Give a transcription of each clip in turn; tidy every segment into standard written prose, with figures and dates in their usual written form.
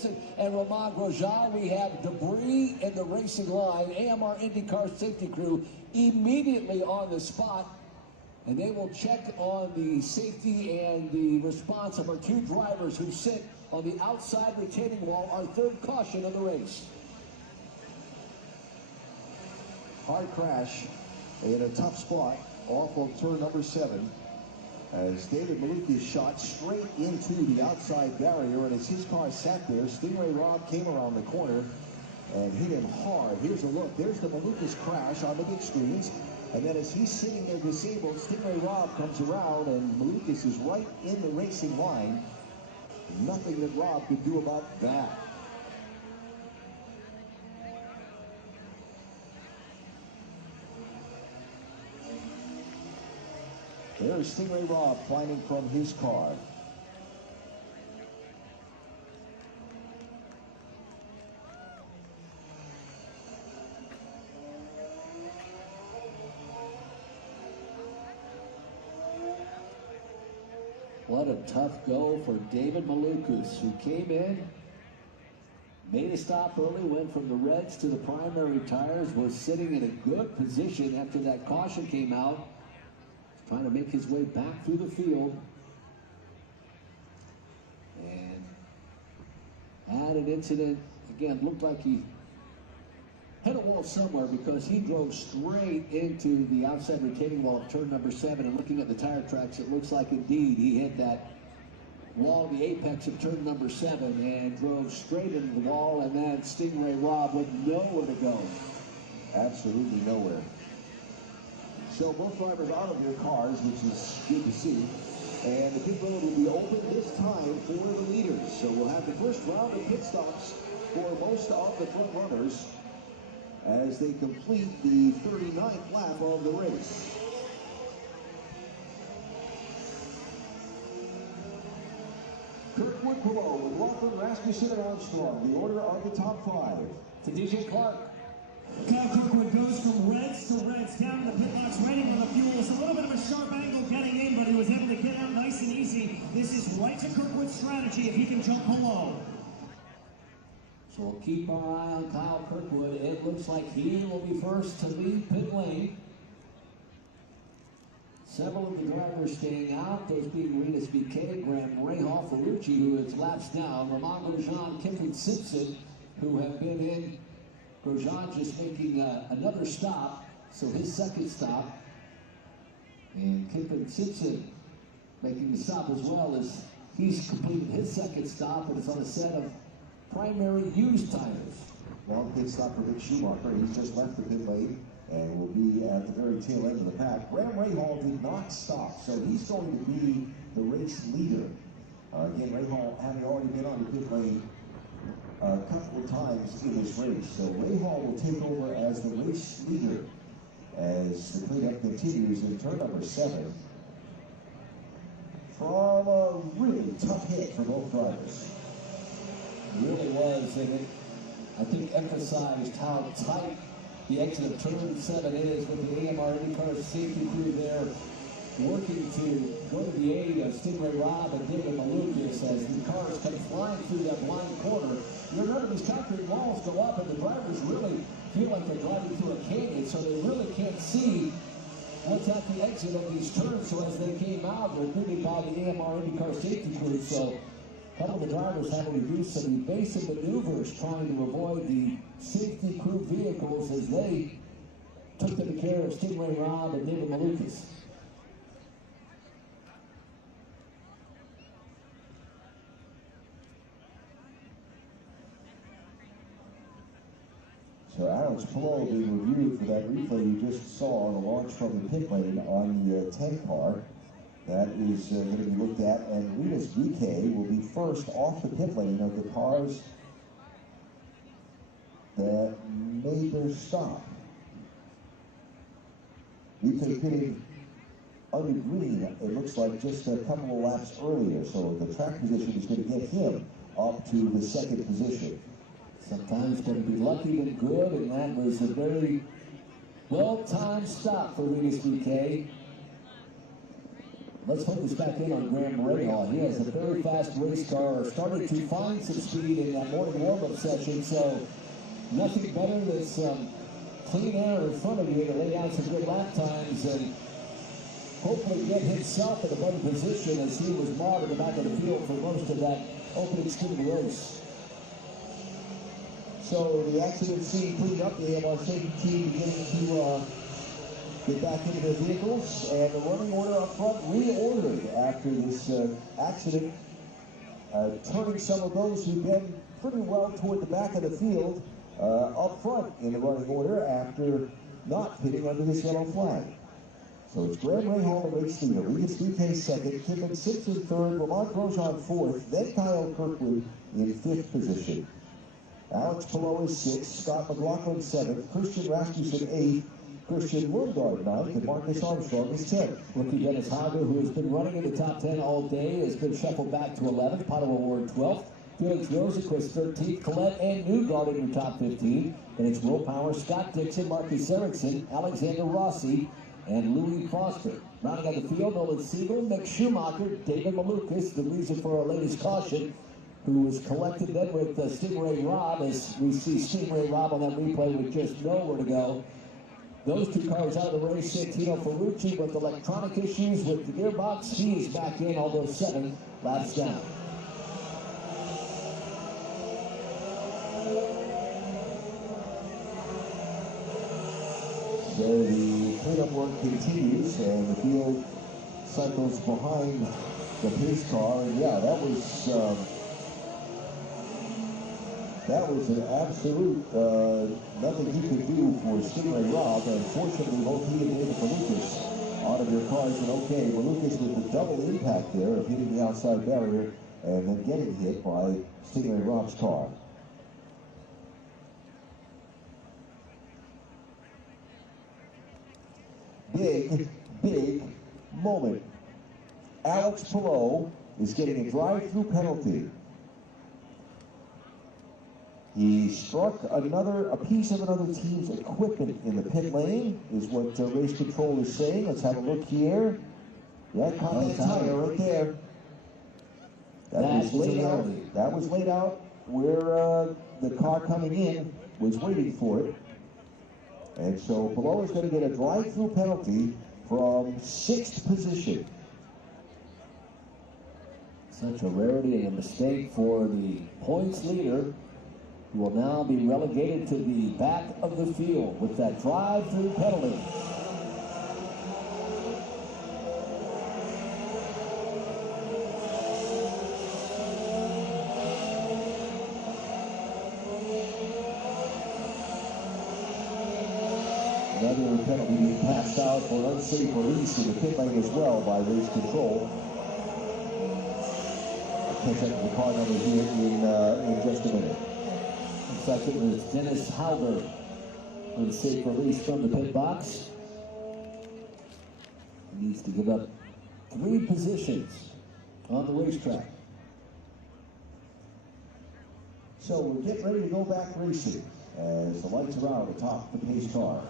Simpson and Romain Grosjean. We have debris in the racing line. AMR IndyCar safety crew immediately on the spot, and they will check on the safety and the response of our two drivers who sit on the outside retaining wall, our third caution of the race. Hard crash in a tough spot off of turn number 7 as David Malukas shot straight into the outside barrier, and as his car sat there, Stingray Robb came around the corner and hit him hard. Here's a look. There's the Malukas crash on the big screens, and then as he's sitting there disabled, Stingray Robb comes around and Malukas is right in the racing line. Nothing that Robb could do about that. There's Stingray Robb climbing from his car. What a tough go for David Malukas, who came in, made a stop early, went from the reds to the primary tires, was sitting in a good position after that caution came out, trying to make his way back through the field, and had an incident. Again, looked like he hit a wall somewhere because he drove straight into the outside retaining wall of turn number 7, and looking at the tire tracks, it looks like indeed he hit that wall, the apex of turn number 7, and drove straight into the wall, and then Stingray Robb with nowhere to go. Absolutely nowhere. So both drivers out of their cars, which is good to see. And the pit road will be open this time for the leaders. So we'll have the first round of pit stops for most of the front runners as they complete the 39th lap of the race. Kirkwood below, Laughlin, Rasmussen, and Armstrong, the order of the top 5. To DJ Clark. Kyle Kirkwood goes from reds to reds down to the pit box, ready for the fuel. It's a little bit of a sharp angle getting in, but he was able to get out nice and easy. This is right to Kirkwood's strategy if he can jump below. So we'll keep our eye on Kyle Kirkwood. It looks like he will be first to leave pit lane. Several of the drivers staying out, those being Reuters BK, Graham Rahal, Ferrucci, who is laps down, Romain Grosjean, Kiffin Simpson, who have been in. Grosjean just making another stop, so his second stop. And Kiffin Simpson making the stop as well, as he's completed his second stop, and it's on a set of primary used tires. Long pit stop for Mick Schumacher. He's just left the pit lane and will be at the very tail end of the pack. Graham Rahal did not stop, so he's going to be the race leader. Again, Rahal having already been on the pit lane a couple of times in this race. So Rahal will take over as the race leader as the cleanup continues in turn number 7. From a really tough hit for both drivers. It really was, and it, I think, emphasized how tight the exit of turn 7 is, with the AMR IndyCar safety crew there working to go to the aid of Stingray Robb and David Malukas as the cars come flying through that blind corner. You remember, these concrete walls go up and the drivers really feel like they're driving through a canyon, so they really can't see what's at the exit of these turns. So as they came out, they're greeted by the AMR IndyCar safety crew. So a couple of the drivers having to do some evasive maneuvers trying to avoid the safety crew vehicles as they took them to care of Stingray Robb and David Malukas. So Alex Palou being reviewed for that replay you just saw on the launch from the pit lane on the 10 car. That is going to be looked at, and Reuters BK will be first off the pit lane of the cars that made their stop. BK pitted under green, it looks like just a couple of laps earlier, so the track position is going to get him up to the second position. Sometimes going to be lucky and good, and that was a very well-timed stop for Reuters BK. let's focus back in on Grand Prix. He has a very fast race car, started to find some speed in that morning warm-up session, so nothing better than some clean air in front of you to lay down some good lap times and hopefully get himself in a better position as he was marred at the back of the field for most of that opening stint of the race. So the accident scene cleaned up, the AMR safety team beginning to get back into their vehicles, and the running order up front reordered after this accident, turning some of those who've been pretty well toward the back of the field up front in the running order after not pitting under this yellow flag. So it's Graham Rahal, the race leader, Regis BK second, Kevin Simpson third, Lamont Grosjean fourth, then Kyle Kirkwood in fifth position. Alex Palou is sixth, Scott McLaughlin seventh, Christian Rasmussen eighth, Christian Lundgaard ninth, and Marcus Armstrong is 10th. Rookie Dennis Hager, who has been running in the top 10 all day, has been shuffled back to 11th. Pato O'Ward 12th. Felix Rosenquist 13th. Collette and Newgard in your top 15. Then it's Will Power, Scott Dixon, Marcus Erickson, Alexander Rossi, and Louis Foster. Rounding out the field, Nolan Siegel, Mick Schumacher, David Malukas, the reason for our latest caution, who was collected then with Stingray Robb, as we see Stingray Robb on that replay with just nowhere to go. Those two cars out of the race, Santino Ferrucci with electronic issues with the gearbox. He is back in, although 7 laps down. So the cleanup work continues, and the field cycles behind the pace car. And yeah, that was an absolute nothing he could do for Stingray Robb. Unfortunately, both he and David Malukas out of their cars. And okay, Malukas with the double impact there of hitting the outside barrier and then getting hit by Stingray Robb's car. Big moment. Alex Palou is getting a drive-through penalty. He struck a piece of another team's equipment in the pit lane, is what race control is saying. Let's have a look here. Yeah, caught that tire right there. That was laid out where the car coming in was waiting for it. And so Palou is going to get a drive-through penalty from 6th position. Such a rarity and a mistake for the points leader, who will now be relegated to the back of the field with that drive-through penalty. Another penalty being passed out for unsafe release in the pit lane as well by race control. I'll catch up to the car number here in just a minute. Second was Dennis Halber, unsafe release from the pit box. He needs to give up 3 positions on the racetrack. So we're getting ready to go back racing as the lights are out atop the pace car.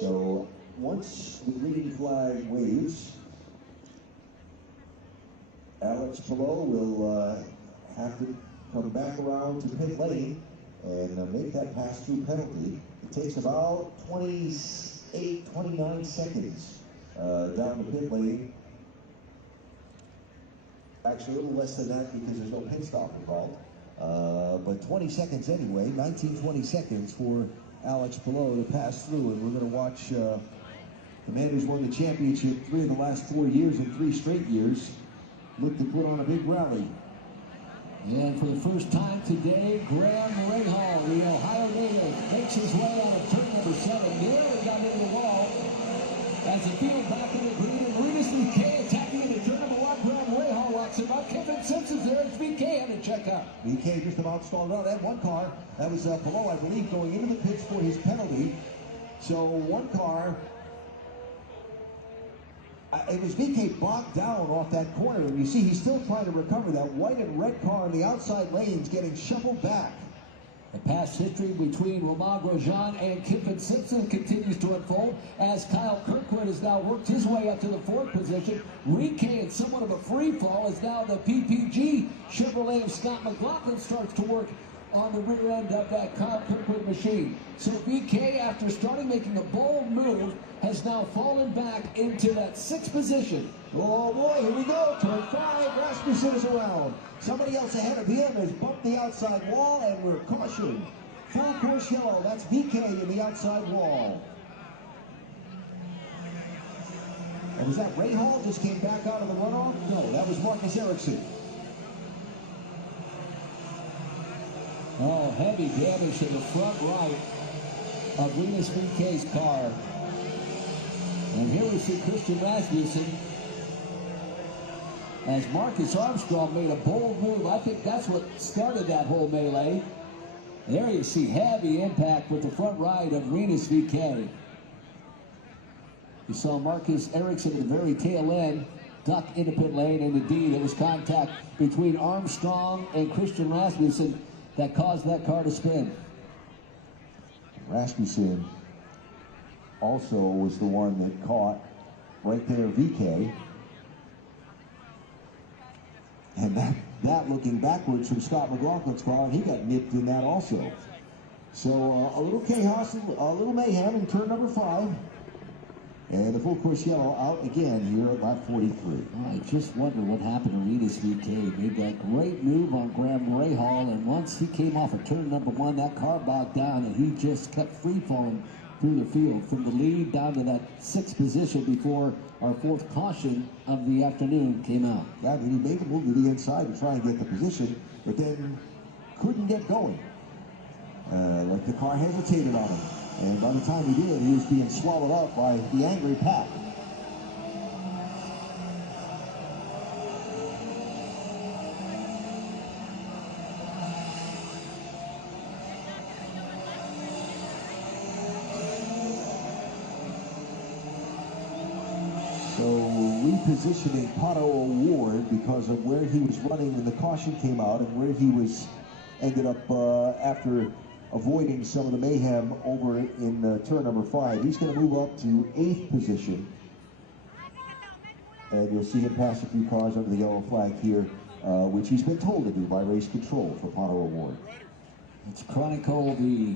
So once the green flag waves, Alex Palou will have to come back around to pit lane and make that pass-through penalty. It takes about 28, 29 seconds down the pit lane. Actually, a little less than that because there's no pit stop involved. But 20 seconds anyway, 19-20 seconds for Alex Palou to pass through. And we're going to watch the man who's won the championship 3 of the last 4 years and 3 straight years look to put on a big rally. And for the first time today, Graham Rahal, the Ohio native, makes his way out of turn number 7. Nearly got into the wall as the field back in the green. And Regis BK attacking into turn number 1. Graham Rahal locks him up. Kevin Simpson's there. It's BK having to check out. BK just about stalled out. That one car, that was Palou, I believe, going into the pits for his penalty. So one car, it was BK bogged down off that corner, and you see he's still trying to recover. That white and red car in the outside lanes getting shuffled back. The past history between Romain Grosjean and Kiffin Simpson continues to unfold as Kyle Kirkwood has now worked his way up to the 4th position. Riquet, in somewhat of a free fall, is now the PPG Chevrolet of Scott McLaughlin starts to work on the rear end of that Kyle Kirkwood machine. So VK, after starting making a bold move, has now fallen back into that 6th position. Oh boy, here we go. Turn 5, Rasmussen is around. Somebody else ahead of him has bumped the outside wall, and we're cautioned. Full course yellow, that's VK in the outside wall. And was that Ray Hall just came back out of the runoff? No, that was Marcus Ericsson. Oh, heavy damage to the front right of Rinus VK's car. And here we see Christian Rasmussen as Marcus Armstrong made a bold move. I think that's what started that whole melee. There you see heavy impact with the front right of Rinus VK. You saw Marcus Ericsson at the very tail end duck into pit lane, and indeed it was contact between Armstrong and Christian Rasmussen that caused that car to spin. Rasmussen also was the one that caught right there VK. And that looking backwards from Scott McLaughlin's car, and he got nipped in that also. So a little chaos, a little mayhem in turn number 5. And the full course yellow out again here at lap 43. I just wonder what happened to Rinus VK. Made that great move on Graham Rahal, and once he came off of turn number 1, that car bogged down, and he just kept free falling through the field from the lead down to that 6th position before our 4th caution of the afternoon came out. Yeah, I mean, he made a move to the inside to try and get the position, but then couldn't get going. Like the car hesitated on him. And by the time he did, he was being swallowed up by the angry pack. So repositioning Pato O'Ward because of where he was running when the caution came out and where he was ended up after avoiding some of the mayhem over in turn number 5. He's going to move up to 8th position. And you'll see him pass a few cars under the yellow flag here, which he's been told to do by race control for Pato O'Ward. Let's chronicle the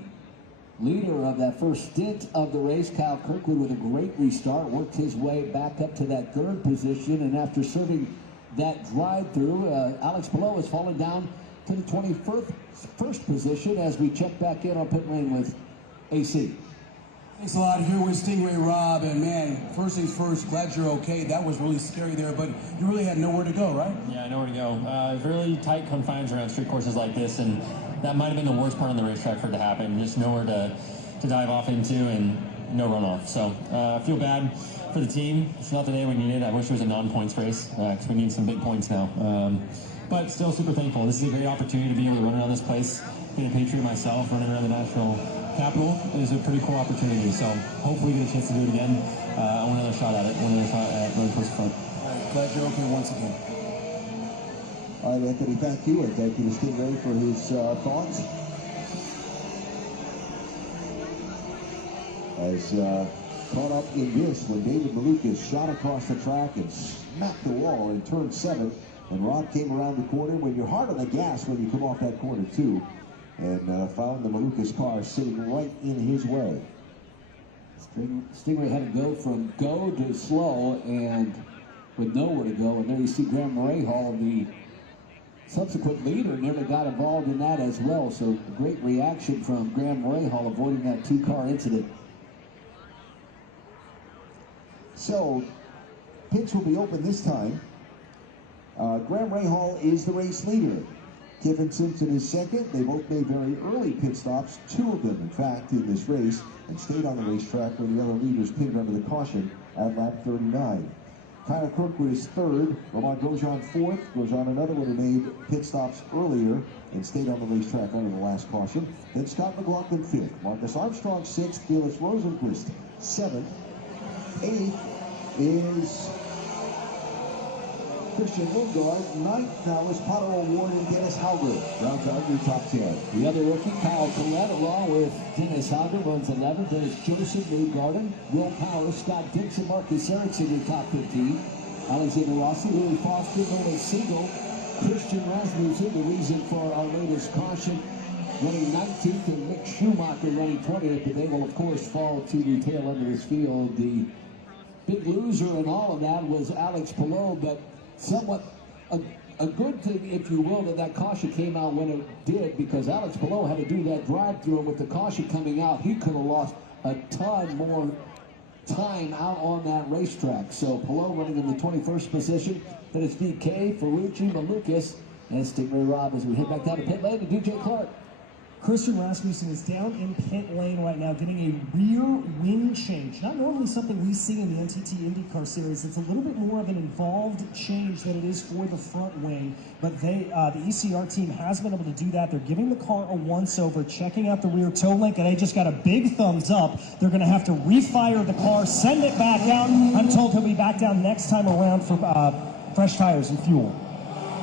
leader of that first stint of the race, Kyle Kirkwood, with a great restart, worked his way back up to that 3rd position, and after serving that drive-through, Alex Palou has fallen down to the 21st position as we check back in on pit lane with AC. Thanks a lot. Here with Stingray Rob, and man, first things first, glad you're okay. That was really scary there, but you really had nowhere to go, right? Yeah, nowhere to go. Really tight confines around street courses like this, and that might have been the worst part on the racetrack for it to happen. Just nowhere to dive off into and no runoff. So I feel bad for the team. It's not the day we need it. I wish it was a non-points race because we need some big points now. But still super thankful. This is a great opportunity to be able to run around this place. Being a Patriot myself, running around the national capital is a pretty cool opportunity. So hopefully we get a chance to do it again. I want another shot at it. One other shot at running towards the front. Glad you're okay once again. All right, Anthony, thank you. And thank you to Stingray for his thoughts. As caught up in this when David Malukas shot across the track and smacked the wall in turn 7. And Rob came around the corner when you're hard on the gas when you come off that corner too, and found the Malukas car sitting right in his way. Stingray had to go from go to slow and with nowhere to go. And there you see Graham Rahal, the subsequent leader, nearly got involved in that as well. So great reaction from Graham Rahal avoiding that 2-car incident. So pits will be open this time. Graham Rahal is the race leader. Kiffin Simpson is second. They both made very early pit stops, 2 of them, in fact, in this race, and stayed on the racetrack where the other leaders pitted under the caution at lap 39. Kyle Kirkwood is third. Romain Grosjean 4th. Grosjean, another one who made pit stops earlier and stayed on the racetrack under the last caution. Then Scott McLaughlin 5th. Marcus Armstrong 6th. Felix Rosenquist 7th. 8th is Christian Lundgaard. 9th now is Pato Award and Dennis Hauger. Rounds out your top 10. The other rookie, Kyle Collette, along with Dennis Hauger, runs 11th. There's Joseph Newgarden, Will Power, Scott Dixon, Marcus Erickson in your top 15. Alexander Rossi, Louis Foster, Nolan Siegel, Christian Rasmussen, the reason for our latest caution, running 19th, and Mick Schumacher running 20th, but they will, of course, fall to the tail end of this field. The big loser in all of that was Alex Palou, but somewhat a good thing, if you will, that caution came out when it did, because Alex Palou had to do that drive-through, and with the caution coming out, he could have lost a ton more time out on that racetrack. So Palou running in the 21st position. Then it's DK, Ferrucci, Malukas, and Stingray Rob as we head back down to pit lane to DJ Clark. Christian Rasmussen is down in pit lane right now, getting a rear wing change. Not normally something we see in the NTT IndyCar Series. It's a little bit more of an involved change than it is for the front wing. But the ECR team has been able to do that. They're giving the car a once-over, checking out the rear toe link, and they just got a big thumbs up. They're going to have to refire the car, send it back out. I'm told he'll be back down next time around for fresh tires and fuel.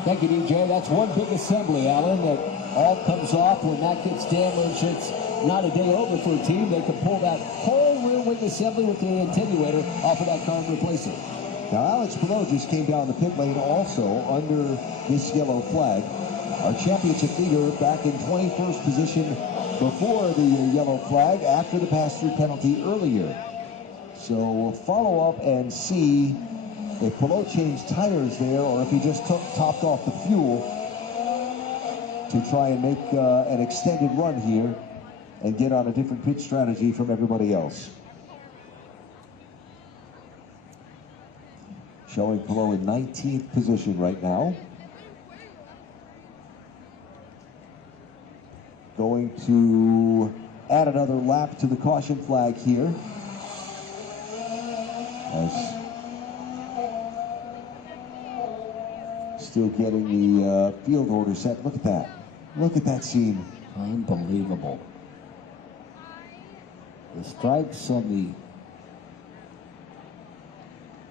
Thank you, DJ. That's one big assembly, Alan, that all comes off. When that gets damaged, it's not a day over for a team. They can pull that whole rear wing assembly with the attenuator off of that car and replace it. Now, Alex Palou just came down the pit lane also under this yellow flag. Our championship leader back in 21st position before the yellow flag after the pass-through penalty earlier. So we'll follow up and see if Palou changed tires there or if he just topped off the fuel to try and make an extended run here and get on a different pit strategy from everybody else. Showing Palou in 19th position right now. Going to add another lap to the caution flag here. As still getting the field order set. Look at that. Look at that scene. Unbelievable. The stripes on the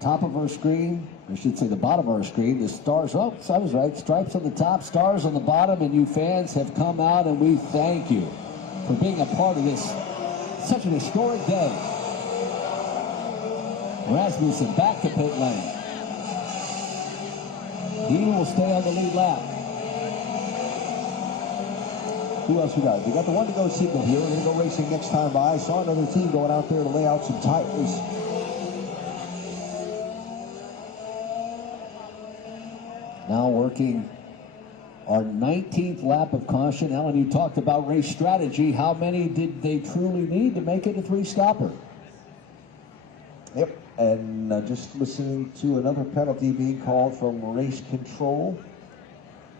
top of our screen, I should say the bottom of our screen, the stars, oh, I was right, stripes on the top, stars on the bottom, and you fans have come out, and we thank you for being a part of this, such an historic day. Rasmussen back to pit lane. He will stay on the lead lap. Who else we got? We got the one to go signal here. We're going to go racing next time by. I saw another team going out there to lay out some tires. Now working our 19th lap of caution. Alan, you talked about race strategy. How many did they truly need to make it a three-stopper? Yep, and just listening to another penalty being called from race control.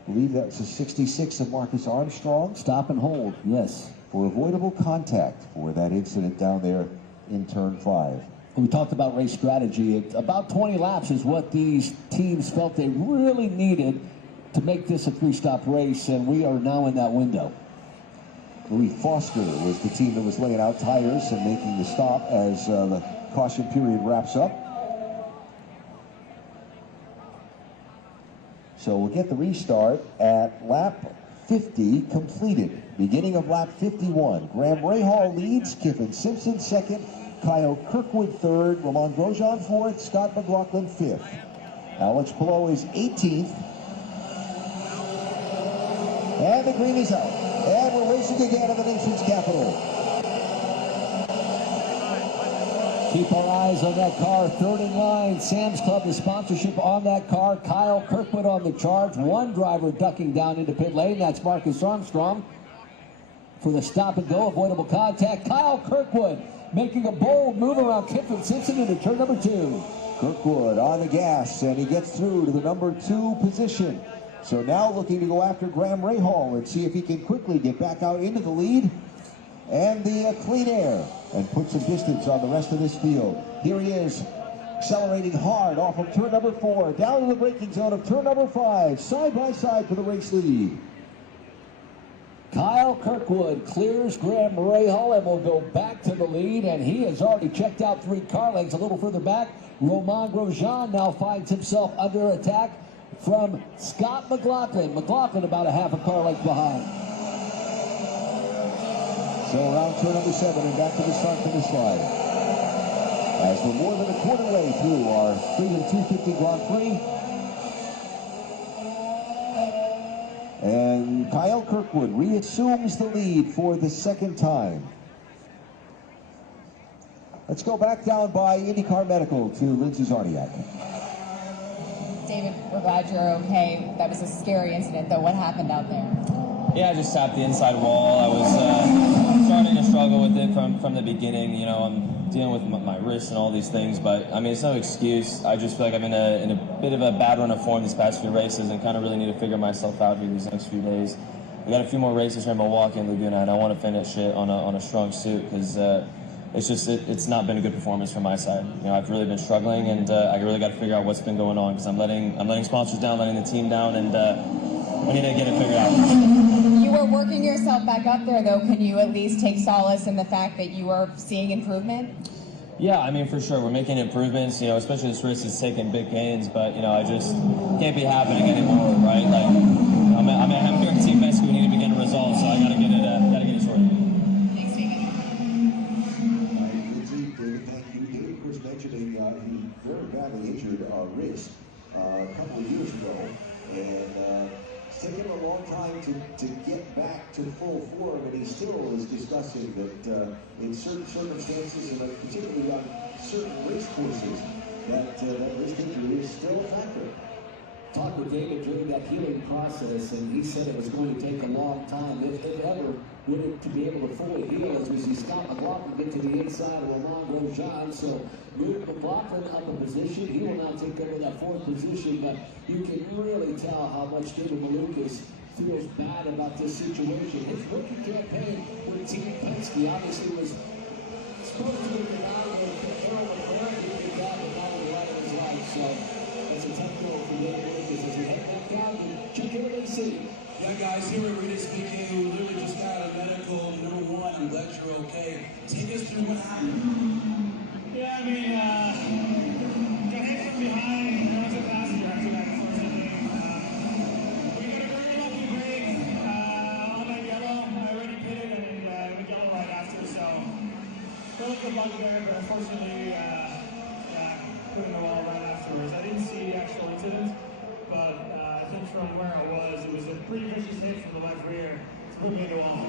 I believe that's a 66 of Marcus Armstrong. Stop and hold, yes. For avoidable contact for that incident down there in turn 5. We talked about race strategy. About 20 laps is what these teams felt they really needed to make this a three-stop race, and we are now in that window. Louis Foster was the team that was laying out tires and making the stop as the caution period wraps up. So we'll get the restart at lap 50 completed. Beginning of lap 51. Graham Rahal leads, Kiffin Simpson second, Kyle Kirkwood third, Romain Grosjean fourth, Scott McLaughlin fifth. Alex Palou is 18th. And the green is out. And we're racing again in the nation's capital. Keep our eyes on that car. 3rd in line. Sam's Club, the sponsorship on that car. Kyle Kirkwood on the charge. One driver ducking down into pit lane. That's Marcus Armstrong. For the stop and go, avoidable contact. Kyle Kirkwood making a bold move around Kiffin Simpson into turn number 2. Kirkwood on the gas, and he gets through to the number 2 position. So now looking to go after Graham Rahal and see if he can quickly get back out into the lead and the clean air and put some distance on the rest of this field. Here he is, accelerating hard off of turn number 4, down to the braking zone of turn number 5, side by side for the race lead. Kyle Kirkwood clears Graham Rahal and will go back to the lead, and he has already checked out 3 car lengths a little further back. Romain Grosjean now finds himself under attack from Scott McLaughlin. McLaughlin about a half a car length behind. So around turn number 7 and back to the start-finish line. As we're more than a quarter way through our Freedom 250 Grand Prix. And Kyle Kirkwood reassumes the lead for the second time. Let's go back down by IndyCar Medical to Lindsay Zarniak. David, we're glad you're okay. That was a scary incident, though. What happened out there? Yeah, I just tapped the inside wall. I was starting to struggle with it from the beginning. You know, I'm dealing with my wrist and all these things, but I mean, it's no excuse. I just feel like I'm in a bit of a bad run of form these past few races, and kind of really need to figure myself out here these next few days. We got a few more races here in Milwaukee and Laguna, and I want to finish it on a strong suit, because it's not been a good performance from my side. You know, I've really been struggling, and I really got to figure out what's been going on, because I'm letting sponsors down, letting the team down, and I need to get it figured out. You were working yourself back up there, though. Can you at least take solace in the fact that you are seeing improvement? Yeah, I mean, for sure. We're making improvements, you know, especially this race is taking big gains, but, you know, I just can't be happening anymore, right? Like, I'm here at Team Mexico. We need to be getting results, so I got to get it sorted. Thanks, David. David, thank you. David, of course, mentioning he very badly injured wrist a couple of years ago, and it's taken him a long time to get back to full form, and he still is discussing that in certain circumstances, and particularly on certain race courses, that wrist injury is still a factor. Talked with David during that healing process, and he said it was going to take a long time, if ever, would it to be able to fully heal, as we see Scott McLaughlin get to the inside of Romain Grosjean. So move McLaughlin up a position. He will now take over that 4th position, but you can really tell how much David Malukas feels bad about this situation. His rookie campaign with Team Penske obviously was supposed to be the now with Harold McLaren. He did that, and now he's right in his life. So that's a tough goal for David Malukas as we head back down to Chicago City. Yeah, guys, here at Reuters speaking, we literally just got a medical. Number one, I'm glad you're okay. Take us through what happened. Yeah, I mean, got hit from behind. There was a passenger after that, unfortunately. We got a very lucky break on that yellow. I already pitted, and we yellow right after, so felt the bug there, but unfortunately, couldn't go all right afterwards. I didn't see the actual incident, but I think from where I was, it was a pretty vicious hit from the left rear. It's put me in the wall.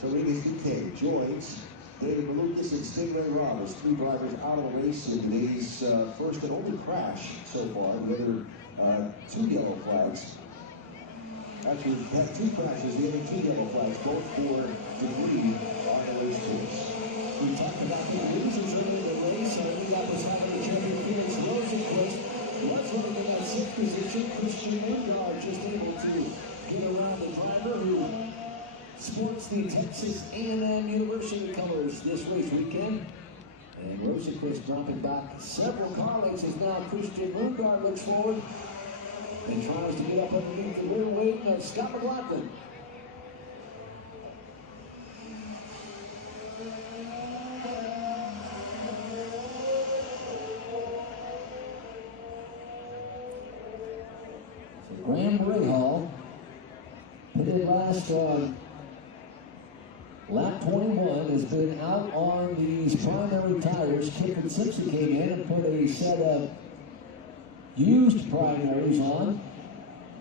So EDT joins David Malukas and Stingray Robb as 3 drivers out of the race in today's first and only crash so far. The other 2 yellow flags. Actually, we had 2 crashes, the other 2 yellow flags, both for debris on the race course. We talked about the losers early in the race. We got beside the champion Felix Rosenquist. Was running in that 6th position. Christian Lundgaard just able to get around the driver who sports the Texas A&M University colors this race weekend. And Rosenquist dropping back several car lengths as now Christian Lundgaard looks forward and tries to get up underneath the rear wing of Scott McLaughlin. Grand Prix pitted last on lap 21, has been out on these primary tires. Kevin Simpson came in and put a set of used primaries on.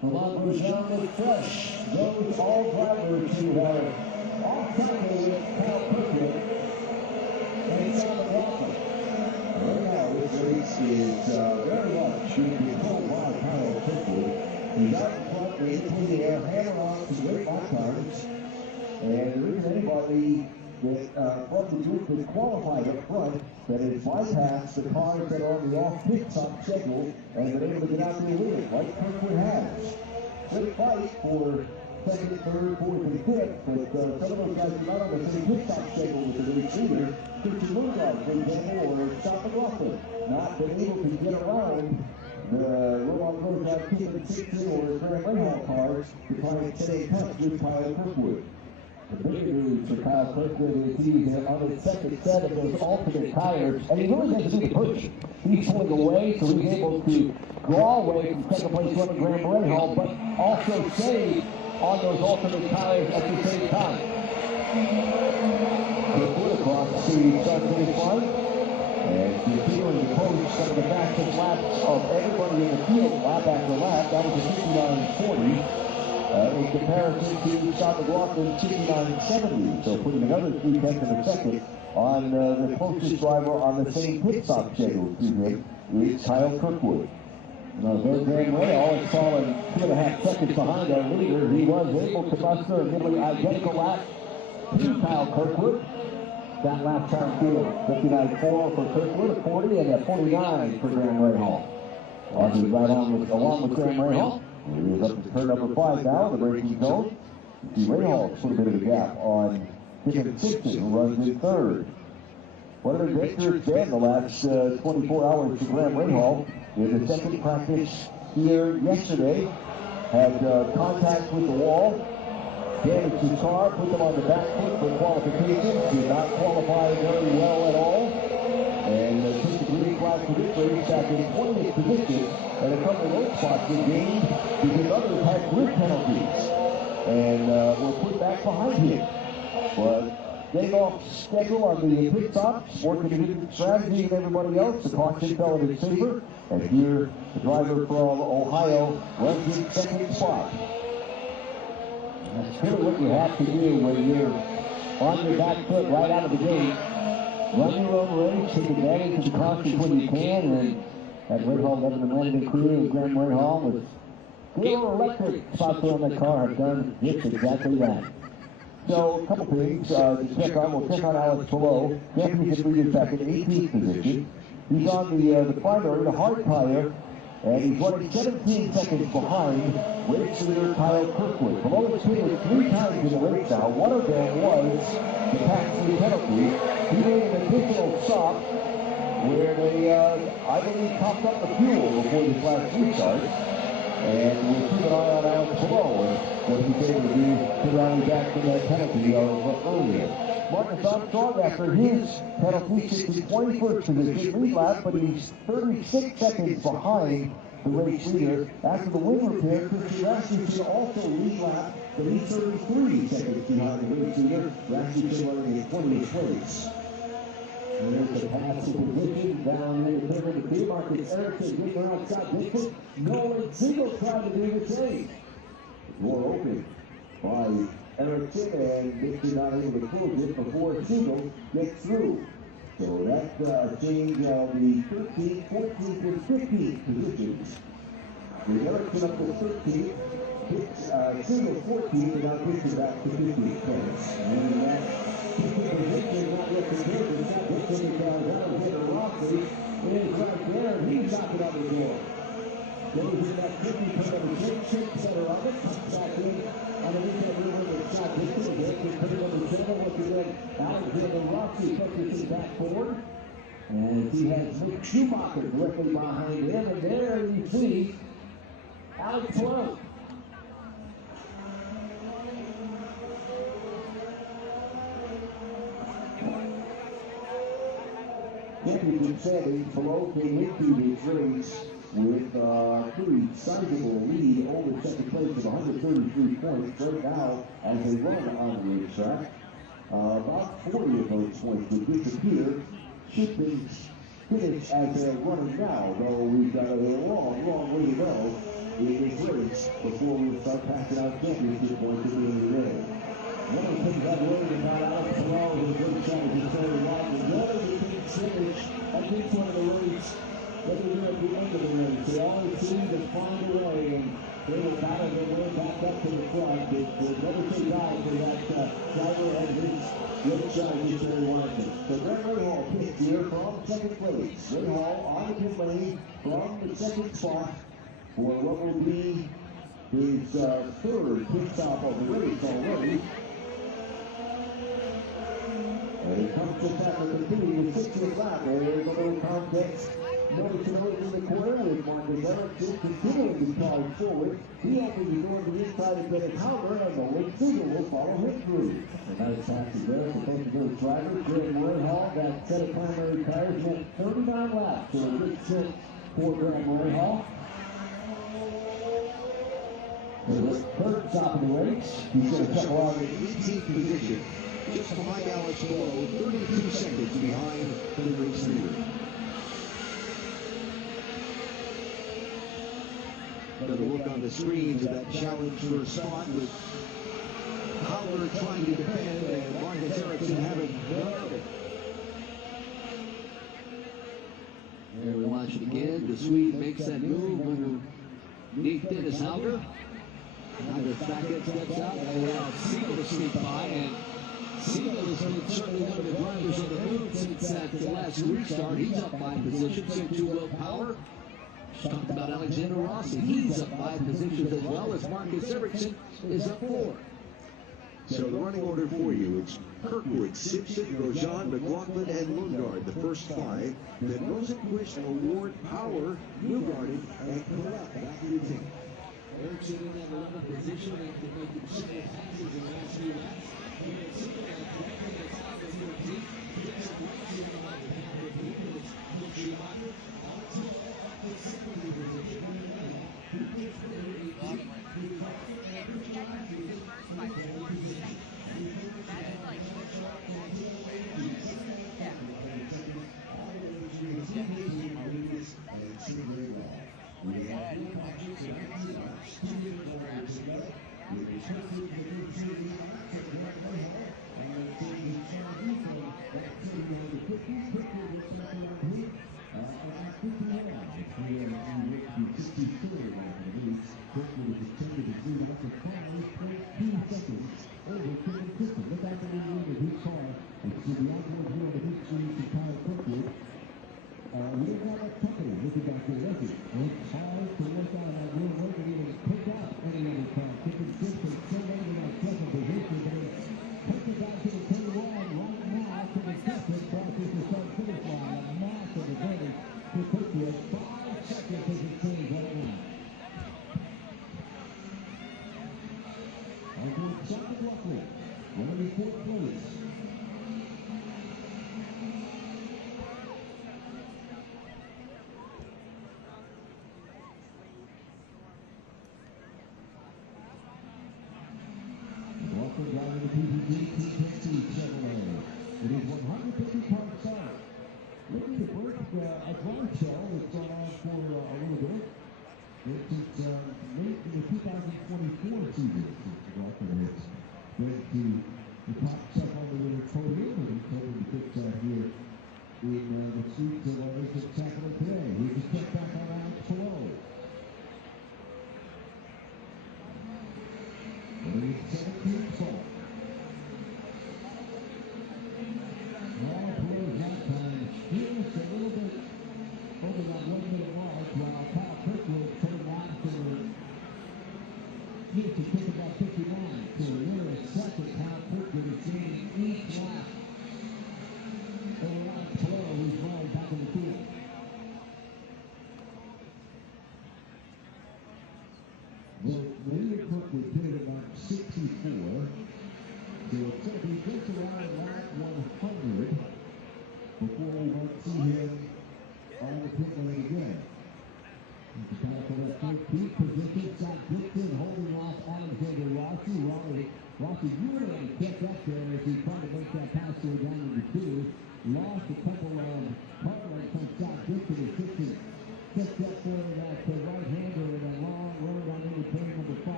Romain Grosjean with fresh. Those all drivers who are off timing with Kyle Kirkwood and Scott McLaughlin. Right now, this race is very much in control by Kyle Kirkwood. He's out in front, he's in the air, hammer on to the lap times. And there isn't anybody that from the group that's qualified up front that has bypassed the cars that are on the off-pit stop schedule and been able to get out there with it, like Kirkwood has. Good fight for second, third, fourth, and fifth, but some of those guys are not on the same pit stop schedule with the race leader. Christian Lundgaard, for example, or Scott McLaughlin, not been able to get around the Romain Grosjean, Kevin Simpson, or Graham Rahal cars to try and stay in touch with Kyle Kirkwood. The big news for Kyle Kirkwood is he's on his second set of those alternate tires, and he really doesn't do the push. He's pulling away, so he's able to draw away from second place runner Grand Prix, but also save on those alternate tires at the same time. Kirkwood across the start-finish line, and continuing to post some of the fastest laps of everybody in the field, lap after lap. That was a 59.40. In comparison to Scott McLaughlin's 59.70, so putting another 3 tenths of a second on the closest driver on the same pit stop schedule to him is Kyle Kirkwood. Bill Grand Prix has fallen 2.5 seconds behind our leader. He was able to muster a nearly identical lap to Kyle Kirkwood. That lap time field, 59.4 for Kirkwood, a 40 and a 49 for Grand Prix Hall. Arthur's right on along with Grand Prix Hall. He is up to turn number 5 now, the braking zone. The Rahal put a bit of a gap on Kevin Simpson, who runs in third. What an adventure it's been the last 24 hours for Graham Rahal. In the second practice here yesterday, had contact with the wall, damaged his car, put them on the back foot for qualification, did not qualify very well at all, and took the green flag for this race back in 20th position, and a couple of those spots were gained because others had grid penalties, and were put back behind him. But getting off schedule on the pit stops, working a different strategy than everybody else, the caution fell in his favor, and here the driver from Ohio runs in second spot. That's really what you have to do when you're on your back foot right out of the gate. Run your own race, take advantage of the caution when you can, and that Rahal Lebanon Management crew and Graham Rahal with good electric spots on that car have done just exactly that. So, a couple things to check on. We'll check on Alex below. Championship leader back in 18th position. He's on the primary, the hard tire, and he's running 17 seconds behind race leader Kyle Kirkwood. Below was hit 3 times in the race now. One of them was the pass-through penalty. He made an additional stop where they, I believe, topped up the fuel before this last restart. And we'll keep an eye on Alex below and what he's able to do to rally back from that penalty earlier. Marcus Armstrong, after his penalty, sits in 21st position, lead lap, but he's 36 seconds behind the race leader. After the wing repair, Christian Rasmussen also lead lap, but he's 33 seconds behind the race leader. Rasmussen running in 20th place. And there's the pass to position down in the turn of the two. Marcus Erickson getting around Scott Dixon. Nolan Siegel trying to do the same. Door open by Erickson, and Dixon not able to close it before Siegel gets through. So that change of the 13th, 14th, and 15th positions. With Erickson up to 13th, Siegel 14th, and now Dixon back to 15th place. And that 15th position not yet prepared, but Scott Dixon is down here to Rossi. Is right there, and he's knocking on the door. Goes in that 50 for number 6, center of it, comes back in. Underneath that river with Scott Dixon, Dixon putting number 7, looking at Alexander Rossi, pushes him back forward. And he has Nick Schumacher directly behind him, and there you see Alex Sloan. Championship standings below came into this race with a pretty sizable lead over second place of 133 points. Right now, as they run on the racetrack, about 40 of those points would disappear. Should be finished as they're running now, though we've got a long way to go in this race before we start passing out championship points at the end of the day. One of the things I've learned about Alex Palao is a great championship starting line. The other teams finish at this point of the race, but they're at the end of the race. They always seem to find a way, and they will battle their way back up to the front. There's never too high for that driver and his good shot against Ray Washington. So Grand Rahal picks here from second place. Rahal on the pit lane from the second spot for what will be his third pit stop of the race already. And it comes just after completing the 60th lap. There's a little contest. Notice in the corner with Marcus Erickson. Erickson continuing to charge forward. He opens the door to the inside of Dennis Howler, and the Winston will follow him through. A nice pass there for both of those drivers. Greg Royhall, that set of primary tires, went 39 laps, so a good stint for Greg Royhall. There's Kurt stopping the race. He's going to couple out in 18th position, just behind Alex Below, 32 seconds behind the race leader. Another look on the screens at that challenge for a spot with Howler trying to defend and Marcus Erickson having none of it. There we watch it again. The Swede makes that move underneath Dennis Howler. Now the back end steps out and they allow Siegel to sneak by, and Siegel has been certainly one of the drivers on the move since that last restart. He's up 5 positions into Will Power. Just talked about Alexander Rossi. He's up 5 positions as well as Marcus Erickson is up 4. So the running order for you, it's Kirkwood, Simpson, Grosjean, McLaughlin, and Lundgaard, the first 5. Then Rosenquist, Award, Power, Newgarden, and Collette back in the team. Erickson in that 11th position after making several passes in the last few laps. He had single out directly to the top of 14. Jackson Watson on the back of the lead. It's Schumacher. Alex Ball up to 70 position. Who gets the lead?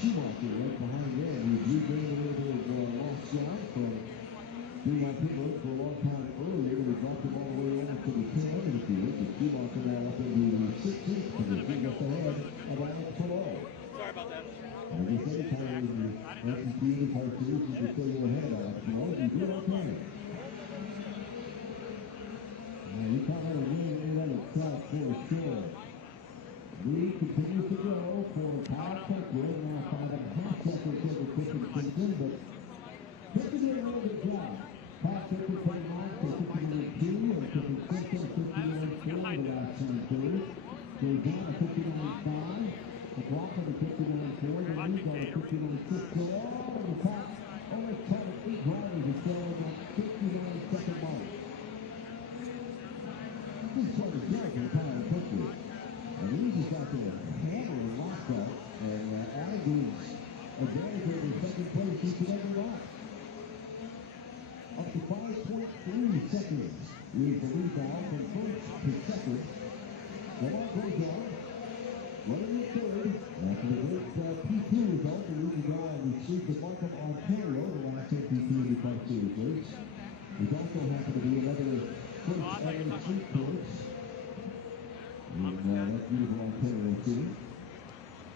Schumacher right behind there. He's regained a little bit of lost ground from being on pit road for a long time earlier. We dropped him all the way over to the tail end of the field. But Schumacher now up into the 16th position, just ahead of Alex Below. Sorry about that. As I said, time in the SEC Car Solutions to stay ahead, Alex Below. You do okay. Now, you call that a win in and of itself for sure. Lead continues to go for Kyle Kirkwood, now working on the quick throw all over the top. Only counted 8 drivers or so on that 59-second mark. This is what is good for Kyle Kirkwood. And he just got there hammering Lockout and added his advantage over second place each and every lap. Up to 5.3 seconds is the rebound from first to second. Lamar goes on, running in third. After the great P2 result, the leading guy received the Markham, Ontario, the last NPT Class Series race. It also happened to be another first ever street course in that beautiful Ontario city.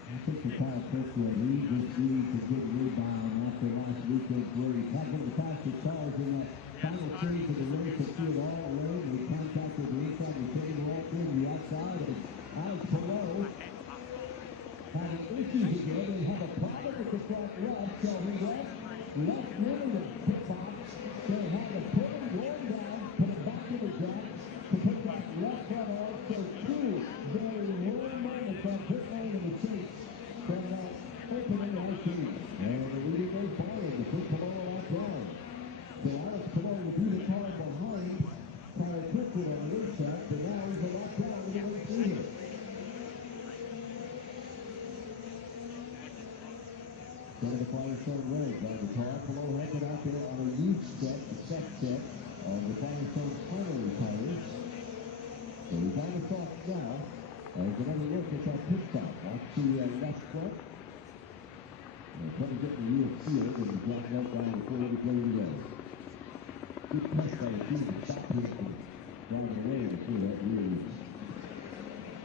I think for Kyle Kirkwood, he just needs a good rebound after last weekend where he tackled the fastest cars in that final stage of the race that threw it all away. They contacted the inside and came all through the outside. And Alex Pillow having issues again. They have a problem with the front left, so he left near the pit box. They had to put him going down, put him back to the track to put that left front off. So two very rare moments on pit lane in the chase from that opening right team. And the leading goes forward to put Pillow out down. So Alex Pillow will be the car behind Kyle Kirkwood on the racetrack, but now he's a lap down to the race leader. Down the Firestone Red by the car. Pillow has it out there on a huge set, the set of the Firestone primary tires. So he's on the top now. There's another look at that pit stop. That's the left front. And trying to get the wheel sealed and drop right down before everybody to go. Good test by the team to stop him from driving away before that wheel is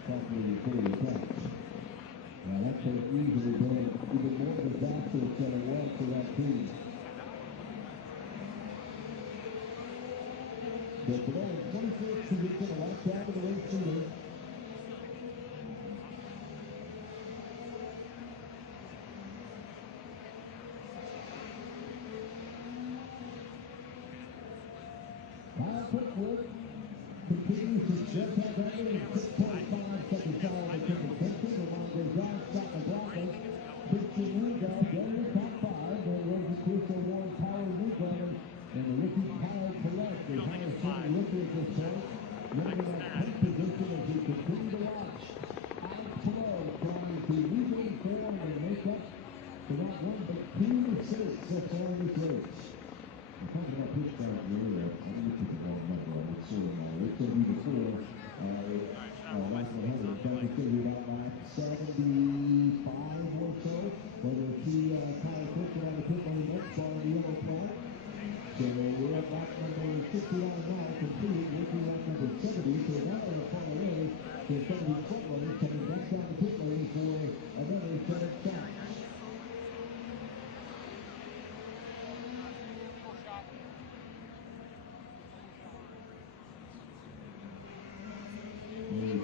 properly fully attached. Now that could have easily been even more disastrous than it was for that team. So below in 21st position, a lap down to the race leader. Kyle Kirkwood continues to just have that in 6.5 seconds down on the contention. Ramon Gonzalez, Scott McLaughlin, Christian Rudolph, they're in the top 5. There was the Chris Award Power Newgarden and the rookie Kyle Collette, the highest rated rookie at this point. Running in that 10th position as we continue to watch Alex Pillow trying to regain form and make up for not one but 2 mistakes so far in this race. I'm talking about pit stop earlier. I'm going to pick the wrong number. I'm not sure now. It's going to be before last 100. It's going to be about lap 75 or so. Where we'll see Kyle Kirkwood on the pit lane next on the yellow flag. So we're at lap number 69 now, completed, working lap number 70. So now on the final lane, there's going to be front runners coming back down the pit lane for another set of stops.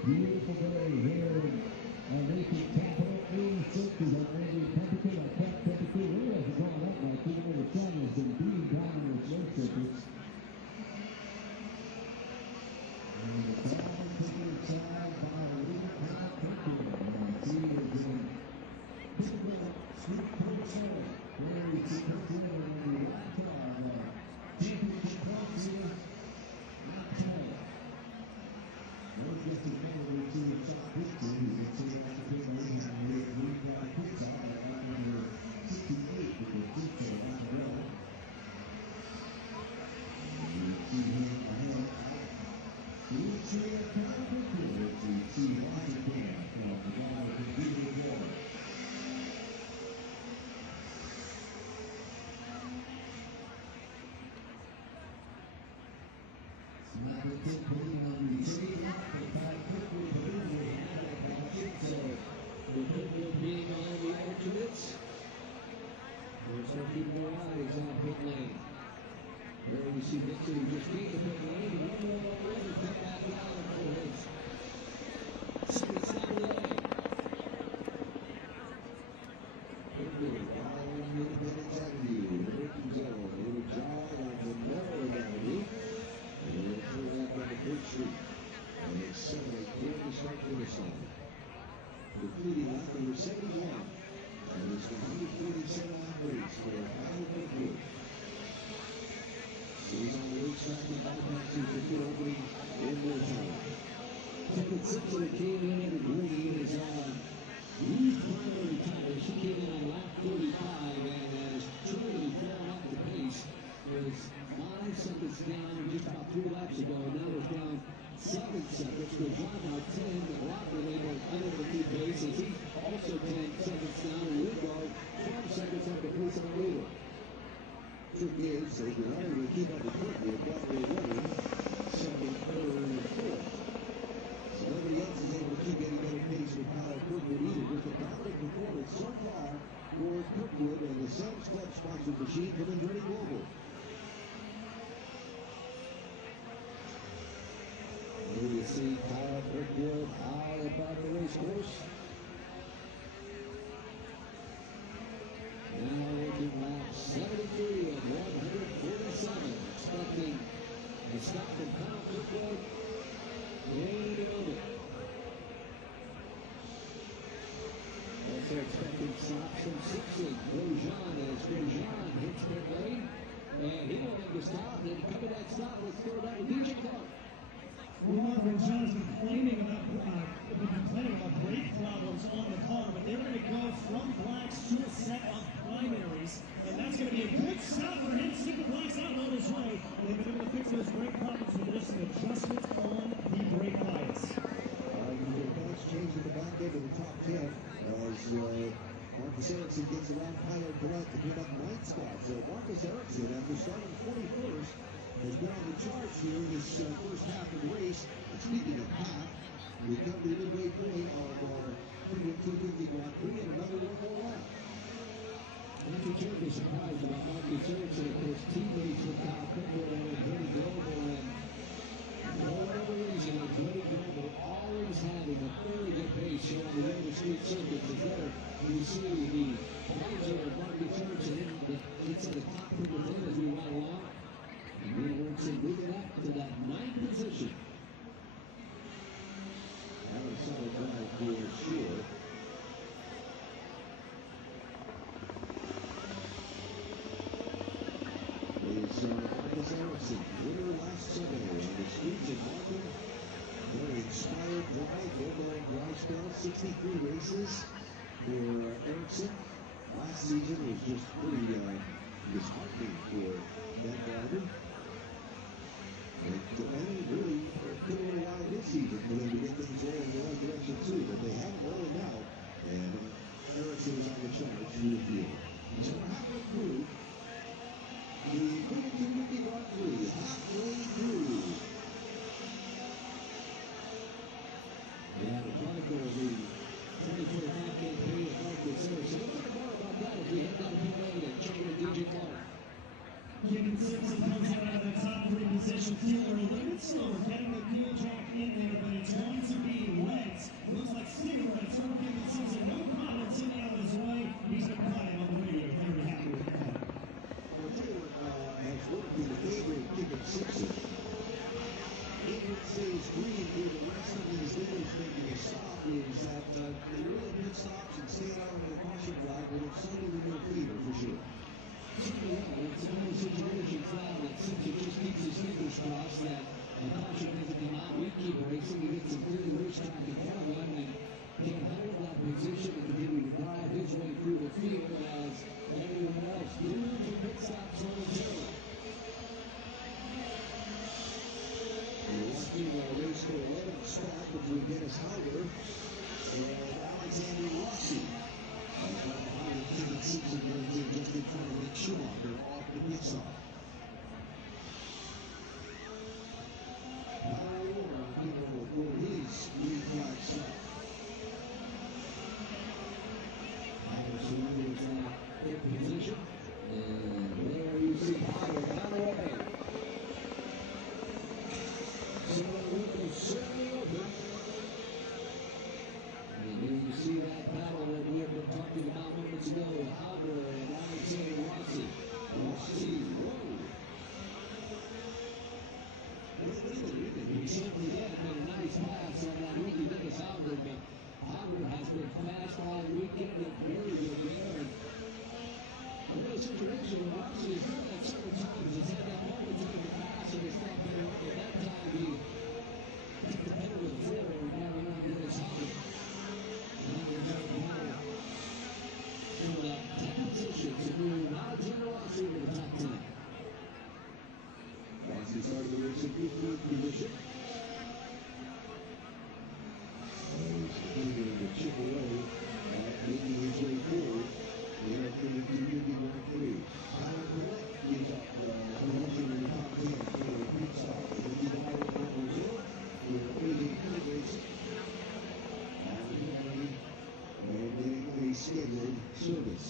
Beautiful day here on Nation's capital. 86 is our average temperature. Our top temperature really hasn't gone up much, even though the sun has been beating down on this low surface. And the crowd taking its side by a little Kyle Kirkwood. And he is in typical street course setting. Where we see Kirkwood on the left side. Championship points here. Lap 10. We're just a minute or two of top 15. You can see it on the pit lane and we're green down pit stop at lap number 68 with the pit stop on the road. And you can see him ahead. We'll see a Kyle Kirkwood to see Washington from the guy who can give you more. Number 10 putting on the city lap for Kyle Kirkwood, but we have that basket, so the Kirkwood being on the alternates. There's some people eyes on pit lane. There we see Dixon who just gained the pit lane, and one more already put back down for his second stop of the day. Kirkwood following the Independence Avenue, the braking zone, a little jog on the Maryland Avenue. And we'll throw that down to Bridge Street. And accelerate toward the start finish line. Completing lap number 71. And it's 140 Second Simpson, who came in at green, is on used primary tires. She came in on lap 45 and has truly fallen off the pace. Was 5 seconds down just about 3 laps ago, and now is down 7 seconds. Grosjean now 10. Rockman unable to keep pace as he's also 10 seconds down, and Lindgard 12 seconds off the pace on the leader. Trick is, so if you're not able to keep up with Kirkwood, probably running second, third, and fourth. So nobody else is able to keep any better pace with Kyle Kirkwood either. Just a dominant performance so far for Kirkwood and the Sam's Club sponsored machine from Andretti Global. Here you see Kyle Kirkwood high above the race course. Now working lap 73 of 147. Expecting a stop from Kyle Kirkwood any moment. Also expecting stops from Simpson. Grosjean as Grosjean hits pit lane. And he will make the stop. And coming that stop, let's go down to DJ Clark. Well, Grosjean has been complaining about brake problems on the car, but they're going to go from blacks to a set of primaries, and that's going to be a good stop for him. Sticking blacks out on his way, and they've been able to fix those brake problems with just an adjustment on the brake bias. The points changed at the back end of the top 10 as Marcus Ericsson gets around Kyle Collette to pick up 9th spot. So Marcus Ericsson, after starting 41st, has been on the charts here in this first half of the race. And speaking of half, we come to the midway point of our Freedom 250 Grand Prix and another one more lap. Not too terribly surprised about Marcus Ericsson, of course, teammates with Kyle Kirkwood and Andretti Global, and for whatever reason, Andretti Global always having a very good pace here on the Rotor Street circuits. As there you see the pleasure of Marcus Ericsson inside the top of the 10 as we ride along. And Ericsson moving up to that 9th position. That was a solid drive for sure. Is Marcus Ericsson, winner last Sunday on the streets of Markham. Very inspired drive, overall drive spell, 63 races for Ericsson. Last season was just pretty disheartening for that driver. And really took a little while this season for them to get things rolling in the right direction too, but they have it rolling now, and Ericsson is on the charge through the field. So we're halfway through the Freedom 250 Grand Prix, halfway through. Yeah, the chronicle of the 2025 campaign of Marcus Ericsson. We'll talk more about that as we head down to pit lane and check in with DJ Clark. Given Simpson comes out of that top 3 position, fuel are a little bit slower getting the fuel jack in there, but it's going to be Reds. Looks like cigarettes are giving Simpson no problem sitting out of his way. He's been quiet on the radio, very happy with the car. I'll tell you what has worked in the favor of Kevin Simpson. If it stays green for the rest of these leaders making a stop, is that they really pit stops and stay out on the caution drive will have something in their favor for sure. It's one of those situations now that Simpson just keeps his fingers crossed that a caution doesn't come out. We keep racing to get some clear racetrack in front of him and can hold that position and continue to drive his way through the field as everyone else moves and pit stops momentarily. Lucky race for 11th spot between Dennis Hauger and Alexander Rossi. Kevin Simpson goes in just in front of Nick Schumacher off the pit stop. For his green flag stop. Anderson is in fifth position, and there you see Hauger down the way. So the window certainly open. And here you see that battle that we have been talking about moments ago, Hauger and Alexander Rossi. Rossi, whoa. He certainly did. Made a nice pass on that rookie Dennis Hauger, but Hauger has been fast all weekend and very good there. And what a situation where Rossi has done that several times. He's had that moment to the pass and it's not been right. At that time, he took the pedal to the floor. takes a 15th position. He's continuing to chip away at making his way forward. They are going to do the Grand Prix. Kyle is up rushing in the top 10 for a pit stop. He's divided on Brazil for amazing pit racing. And getting a scheduled service.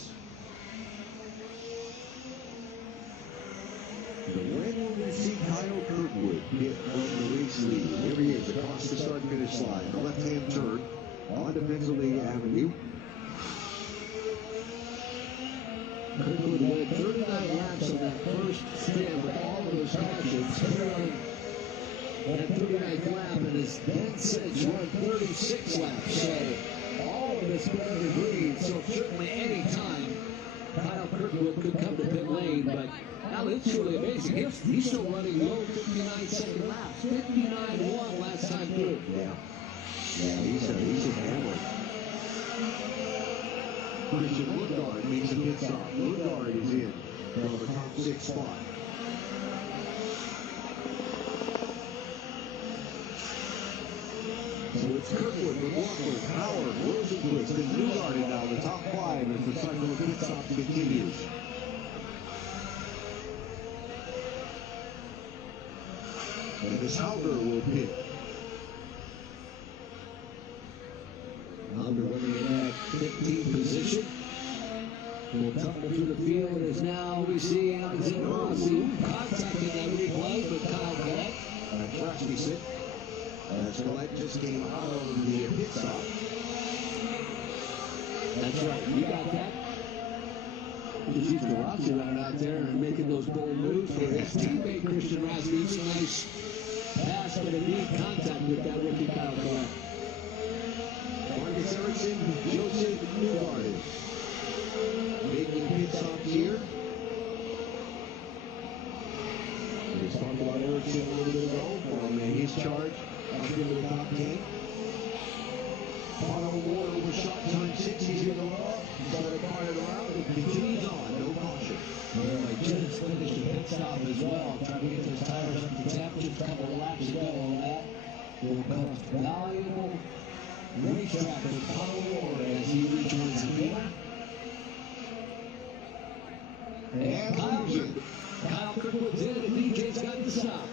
The red one will see Kyle Kirkwood hit on the race lead. Here he is across the start-finish line. The left-hand turn onto Pennsylvania Avenue. Kirkwood led 39 laps on that first stand with all of those cautions. That 39th lap and has then since run 36 laps. So all of it's been under green. So certainly any time Kyle Kirkwood could come to pit lane, but now it's truly amazing. He's still running low 59 second laps. 59.1 last time through. Yeah, he's a hammer. Christian Lundgaard makes a pit stop. Lundgaard is in from the top 6 spot. So it's Kirkwood, McLaughlin, Howard, Rosenquist, and Newgarden now the top 5 as the cycle of pit stops continues. And this Hauger will pit. Hauger running in that 15th position. Will tumble through the field as now we see Alexander Rossi contacting that replay with Kyle Collette. Trashy as Collette just came out of the pit stop. That's right, you got that. You see Rossi running out there and making those bold moves for his teammate Christian Rossi. It's a nice pass, but a neat contact with that rookie Kyle Collette. Marcus Ericsson, Joseph Newgarden making pit stops here. We just talked about Ericsson a little bit ago from his charge up into the top 10. Auto Ward overshot turn 6. He's in the row. He's got a car around. It continues on. No caution. Well, I just finished a pit stop as well, trying to get those tires up to temp just a couple of laps ago on that. The most valuable racetrack for Auto Ward as he rejoins the field. And Kyle Kirkwood's in, and DJ's got the stop.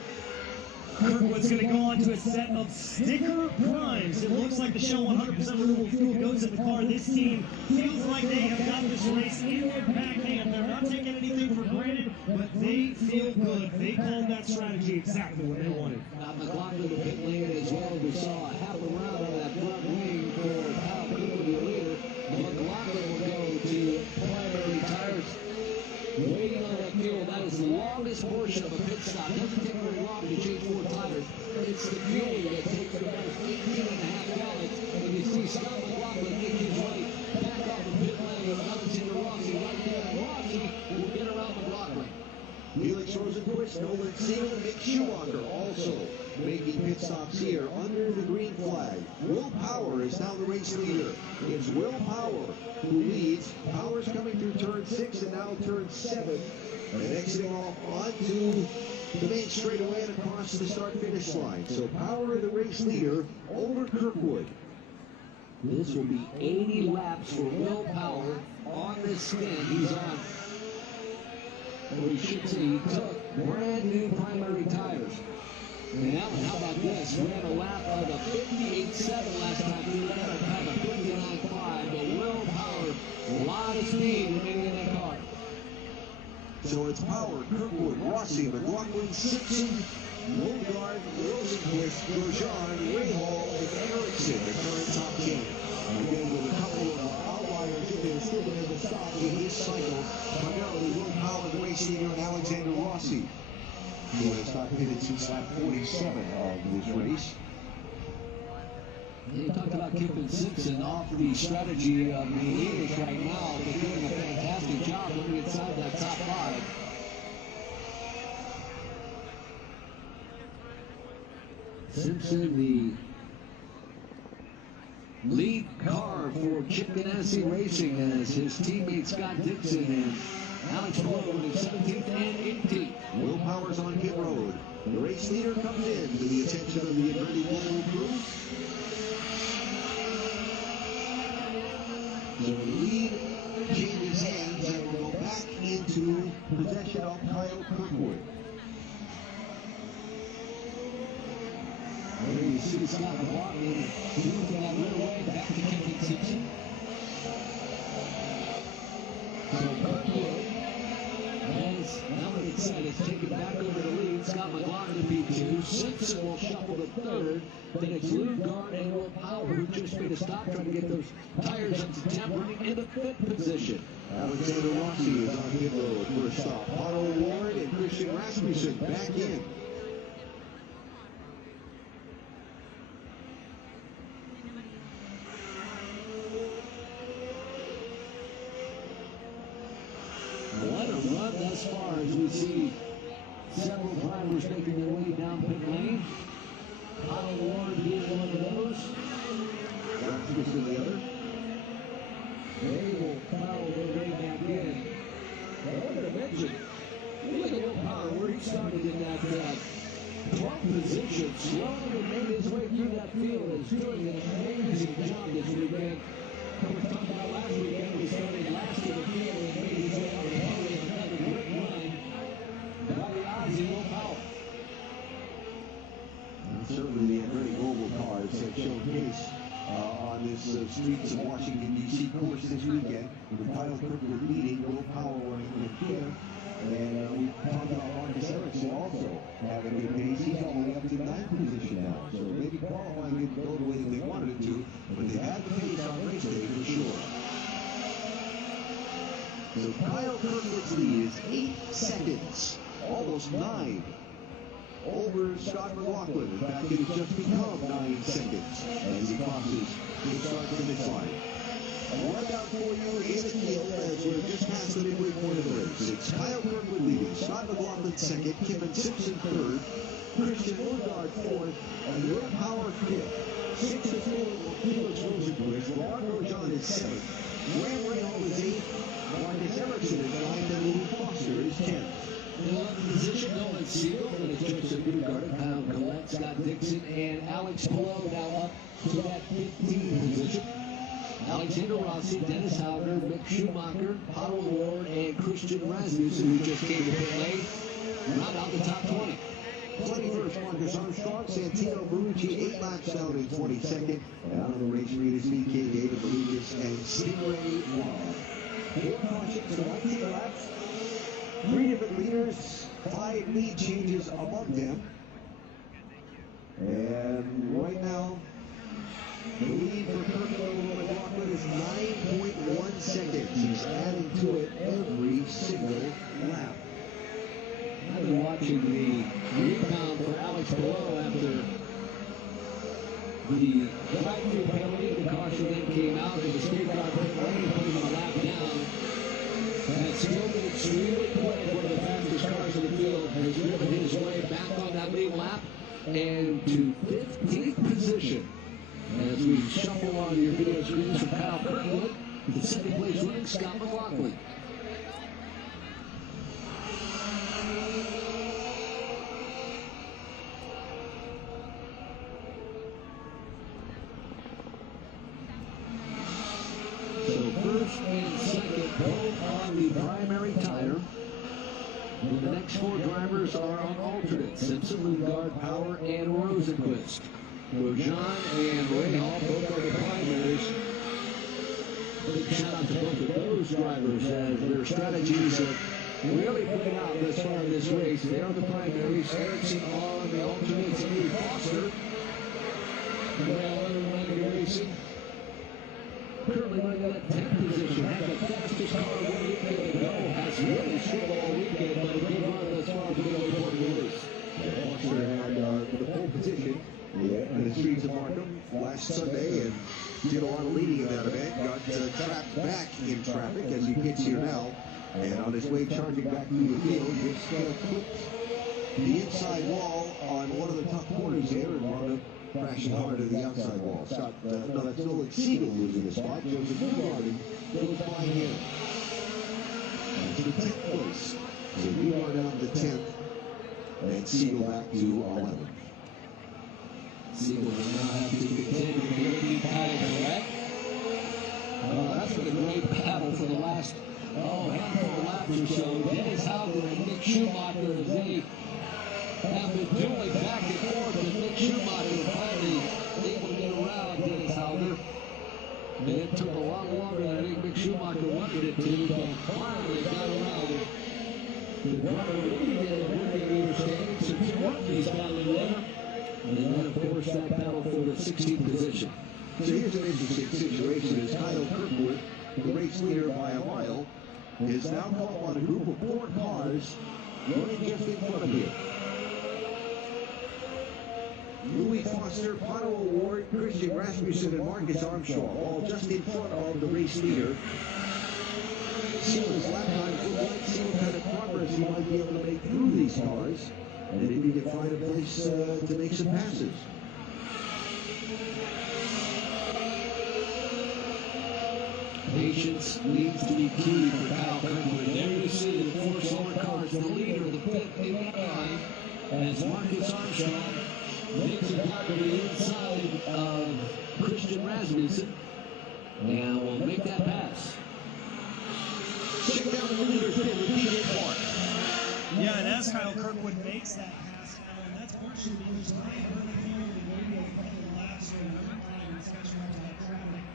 Kirkwood's going to go on to a set of sticker primes. It looks like the Shell 100% renewable fuel goes in the car. This team feels like they have got this race in their back hand. They're not taking anything for granted, but they feel good. They called that strategy exactly what they wanted. McLaughlin to pit lane as well. We saw a half a round on that front wing for Kyle Kirkwood, the leader. McLaughlin will go to primary tires. Waiting on that fuel, that is the longest portion of a pit stop. It doesn't take very long to change 4 tires. It's the fueling that takes the most 18.5 gallons. And you see Scott McLaughlin make his way back off the pit lane with Alexander Rossi right there. Rossi will get around McLaughlin. Felix Rosenquist, Nolan Siegel, Mick Schumacher also making pit stops here under the green flag. Will Power is now the race leader. It's Will Power who leads. Power's coming through turn 6 and now turn 7. And exiting off onto the main straightaway and across the start-finish line. So Power, the race leader, over Kirkwood. This will be 80 laps for Will Power on this stint. He's on. Or we should say he took brand new primary tires. And Alan, how about this? Ran a lap of a 58.7 last time. He ran a time of 59.5. But Will Power, a lot of speed remaining in that car. So it's Power, Kirkwood, Rossi, McLaughlin, Simpson, Lundgaard, Rosenquist, Grosjean, Rahal, and Ericsson, the current top 10. Again, with a couple of outliers in there, still going to stop in this cycle. Primarily Will Power, the race leader, and Alexander Rossi, who has not pitted since lap 47 of this race. You talked about Kip and Simpson off the strategy of the leaders right now. They're doing a fantastic job looking inside that top 5. Simpson, the lead car for Chip Ganassi Racing, as his teammate Scott Dixon and Alex Malone in 17th and 18th. Will Power's on pit road. The race leader comes in to the attention of the Andretti Global crew. So the lead changes hands and will go back into possession of Kyle Kirkwood. There you see Scott McLaughlin moving that rear way back to Kevin Simpson. So Kirkwood has, now that it's said, it's taken back over the lead. Scott McLaughlin to P2. Simpson will shuffle to third. Then it's Lundgaard and Will Power, who just made a stop trying to get those tires up to 10, running in the fifth position. Alexander Rossi is on pit road for a stop. Otto Ward and Christian Rasmussen back in. What a run thus far as we see several drivers making their way down pit lane. Otto Ward being one of those. Rasmussen the other. They will follow their way back in. I wanted to mention, look at Will Power, where he started in that 12th position, slowly made his way through that field, and is doing an amazing job this weekend. We talked about last weekend, he started last in the field and made his way out of the pole with another great run by the Aussie Will Power. And certainly the Andretti Global cars have shown pace on this streets of Washington, D.C. course this weekend, with Kyle Kirkwood leading, Will Power running in fifth. And we talked about Marcus Ericsson also having good pace. He's all the way up to 9th position now. So maybe qualifying didn't go the way that they wanted it to, but they had the pace on race day for sure. So Kyle Kirkwood's lead is 8 seconds, almost 9. Over Scott McLaughlin. In fact, it has just become 9 seconds as he crosses the start-finish line. Right out for you in the field as we're just past the midway point of the race. It's Kyle Kirkwood leading, Scott McLaughlin second, Kevin Simpson third, Christian Lundgaard fourth, and Will Power fifth. 6th is Felix Rosenquist, Laurent Grosjean is 7th, Grant Rahal is 8th, Marcus Ericsson is 9th, and Louis Foster is 10th. In 11th position, Nolan Siegel, then it's Joseph Newgarden, Kyle Collette, Scott Dixon, and Alex Palou now up to that 15th position. Alexander Rossi, Dennis Hauger, Mick Schumacher, Otto Ward, and Christian Rasmussen, who just came to pit lane, round out the top 20. 21st, Marcus Armstrong, Santino Marucci, 8 laps down in 22nd. And out of the race leaders, VK, David Malukas, and Stingray Robb. 4 cautions, 19 laps. 3 different leaders, 5 lead changes among them. And right now, the lead for Kirkwood McLaughlin is 9.1 seconds. He's adding to it every single lap. I've been watching the rebound for Alex Palou after the drive-through penalty. The caution then came out and the state car pit lane, put him a lap down. Has still been extremely quick, one of the fastest cars in the field, has driven his way back on that lead lap and to 15th position. As we shuffle on your video screens from Kyle Kirkwood, the second place running Scott McLaughlin. So first and second both on the primary tire. And the next 4 drivers are on alternates. Simpson, Lundgaard, Power, and Rosenquist. Grosjean and Rahal both are the primaries. Big shout out to both of those drivers as their strategies have really played out thus far in this race. They are the primaries. Ericsson on the alternates and Louis Foster. Rahal running racing. Currently running at 10th position. Had the fastest car 1 weekend ago. Has really struggled all weekend, but a good run thus far for the early part of the race. Foster had the pole position in the streets of Markham last Sunday and did a lot of leading in that event. Got trapped back in traffic as he pits here now. And on his way charging back through the field, just clipped the inside wall on one of the tough corners here and wound up crashing hard to the outside wall. Scott, no, that's Nolan Siegel losing his spot. Joseph Newgarden goes by him. And to the 10th place. So we are down to 10th. and Siegel back to 11. Siegel will now have to contend with the rookie Kyle Barrett. That's been a great battle for the last handful of laps or so. Dennis Hauger and Nick Schumacher, as they have been dueling back and forth, and Nick Schumacher finally able to get around Dennis Hauger. And it took a lot longer than I think Nick Schumacher wanted it to, but finally got around the driver rookie understanding. So two rookies battling there. And then, of course, that battle for the 16th position. So here's an interesting situation as Kyle Kirkwood, the race leader by a mile, is now caught on a group of 4 cars running just in front of him. Louis Foster, Pato O'Ward, Christian Rasmussen, and Marcus Armstrong, all just in front of the race leader. See what his lap times look like, see what kind of progress he might be able to make through these cars, and if he can find a place to make some passes. Patience needs to be key for Kyle Kirkwood. There you see the 4 slower cars, the leader of the pit in that line, as Marcus Armstrong makes it down to the inside of Christian Rasmussen, and will make that pass. Check down the leader's pit with DJ Clark. Yeah, and as Kyle Kirkwood makes that pass now, and that's partially because Ryan Birmingham and maybe a couple of laps or another line, especially after that traffic,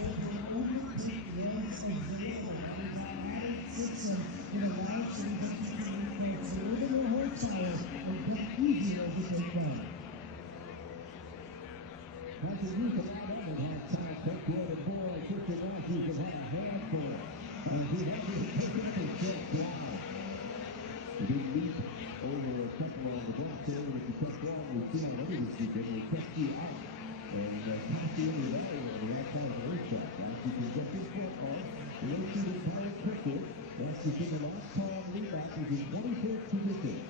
told him overtake was available. We've had added 6 laps, and he's a little bit more horsepower, and it's easier to take down. That's a youth of that one had Kyle Kirkwood and boy, Christian Rasmussen had a handful, and he had to take it to check down. The big leap over a couple of the block there, and if you kept going, we've seen already this weekend, they kept you out and pass you into that area on the outside of the racetrack. Now, if you can get this foot on, the race leader Kyle Kirkwood, that's the thing, the last time lead lap is in 23rd position.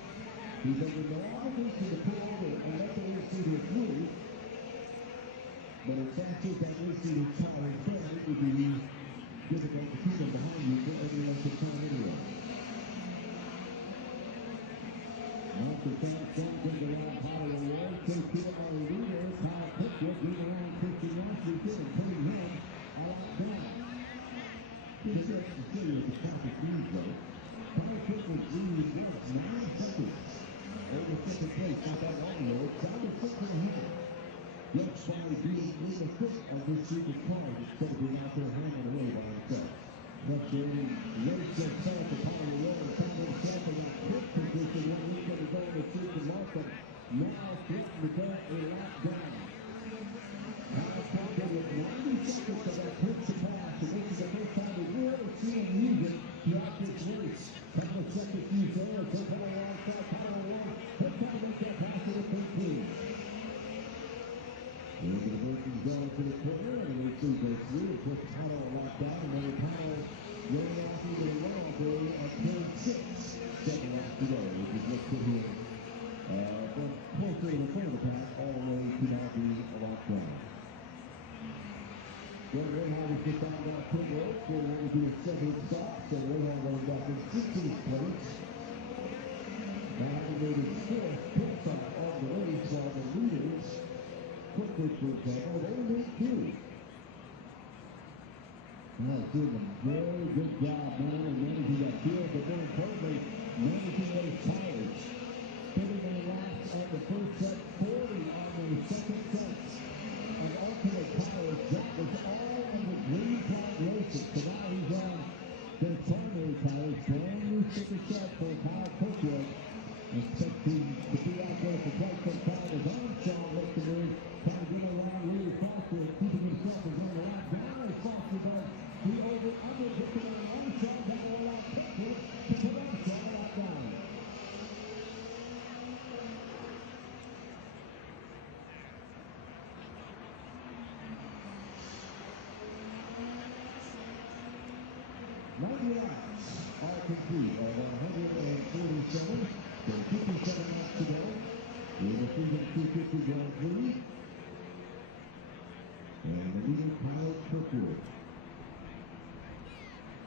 He's under no obligation to pull over and let the race leader through, but if that's it, that race leader's car in front, it would be difficult to keep them behind you, but everyone can turn anyway. After Sam goes around Pato O'Ward, takes it on the leader, Kyle Kirkwood goes around Christian Rasmussen and putting him out down. This is to see what the traffic means, though. Kyle Kirkwood leads just 9 seconds over second place, not that long though. It's down to 6 and a half. Looks finally being in the foot of this group of cars instead of being out there hanging away by himself. Pressure in, race himself to Pato O'Ward, found himself in that quick position when he's going to go in the street and Markham. Now threatened to go a lap down. Kyle Kirkwood with 90 seconds of that quick to pass, and this is the first time we've really seen him use it throughout this race. Couple of seconds used there, so Pato alongside Pato O'Ward. He'll try to make that pass to the 13. Into the Burton's going to the corner, and the race leader goes through and puts Pato a lap down, and then Pato going off into the runoff area at turn 6. 7 laps to go, which is what put him from closer to the front of the pack all the way to now be a lap down. Then Rahal was just on that pit road, going to do a 7 stop, so Rahal going back in 16th place. Now he made his 4th pit stop of the race, while the leaders, Quickly, for example, they made 2. Well, doing a very good job now in managing that field, but more importantly, managing those tires. 39 laps on the first set, 40 on the second set of alternate tires. That was all of the Green Flag Racing. So now he's on their primary tires. Brand new sticker set for Kyle Kirkwood. Expecting to be out there for quite some time as Armstrong makes the move. Trying to get around Louis Foster, keeping himself from going around. Down as Foster does. The over-under picking on Armstrong. Got to allow Kirkwood to put Armstrong out down. All complete of 147. So 57 laps to go. We're the Freedom 250 Grand Prix. And the leader, Kyle Kirkwood.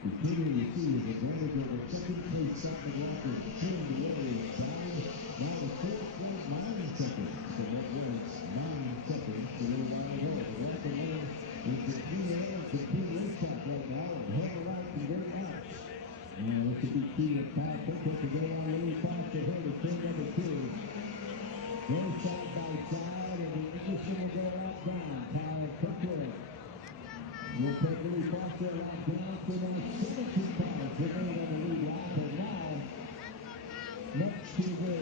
The figure you see is advantage over second place, second lap, and cheering the way inside. Now the key of Kyle Pitcher to go on really fast to her to turn number 2. They're side by side, and the Anderson will go out down. Kyle Pitcher will take Louis Foster out down for now 17 pounds remaining on the lead lap, and now next to the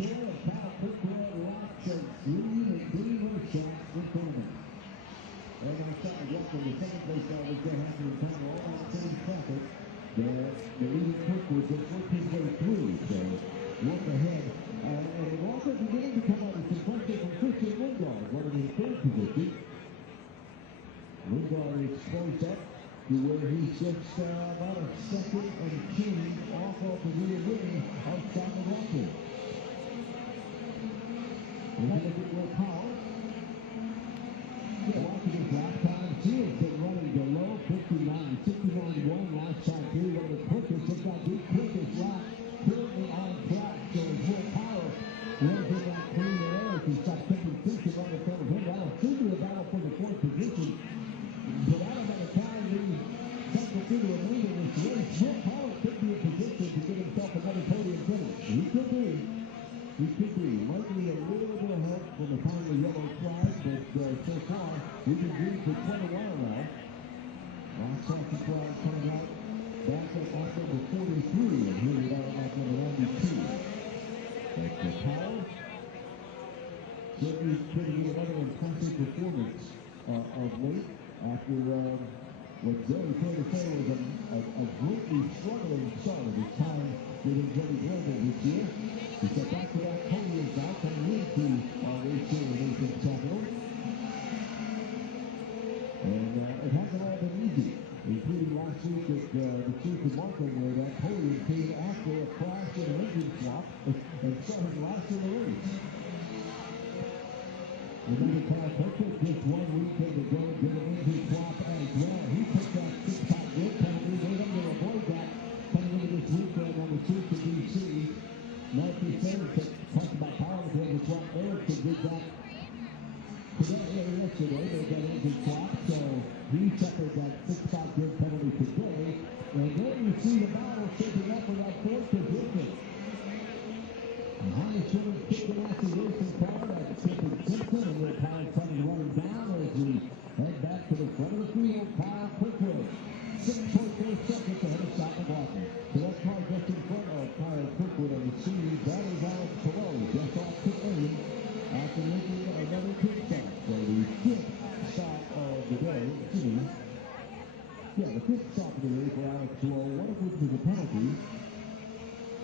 door of Kyle Pitcher lots of green and green shots in front of him. And outside, walking the second place car was there having to time all out same traffic. The leading Kirkwood just worked his way through, so walk ahead. And it also began to come out of some pressure from Christian Lindgard, one of his third position. Lindgard is close up to where he sits about a second and change off of the rear wing outside the rocket. We have a bit more power. Watching his lap time, he has been running below 59.1 last time through on the quickest. It's got the quickest lap currently on track, so his more power runs in that clean air as he stops taking Christian right in front of him. That'll seem to be a battle for the fourth position. But out of that time, the second through the remainder of this race, more power could be in position to give himself another podium finish. He could be. He could be. Might be a little bit of help from the time of the yellow flag, but so far, we've been green for quite a while now. Lots of the flag coming out. Back at lap number 43, and here we are at lap number 92. But the power certainly could be another impressive performance of late after what very fair to say was a greatly struggling start of his time with Jody Blender this year. He got back to that podium bout coming into our race here in the nation's capital. And it hasn't all been easy, including last week at the Chief of Markham, where that podium came after a crash and an engine swap and started last in the race. Remember Kyle Pitcher just 1 weekend ago did an engine swap as well. He took that 6-pack grid penalty, made him to avoid that coming into this weekend on the streets of D.C. Nancy Sainz talked about power to the swap. Erickson did that today, yesterday. They got engine swap, so he suffered that 6-pack grid penalty today. And then you see the battle shaping up for that fourth position. And Honey Sherman kicking out the racing car. That's Clifford Simpson, and their Kyle trying to run him down as we head back to the front of the field. Kyle quickly 6.4 seconds ahead of Scott McLaughlin. So that car just in front of Kyle Kirkwood on the scene. That is Alex Perot, just off pit lane after making another pit stop. So the fifth stop of the day, the fifth stop of the day for Alex Perot, one of which was a penalty.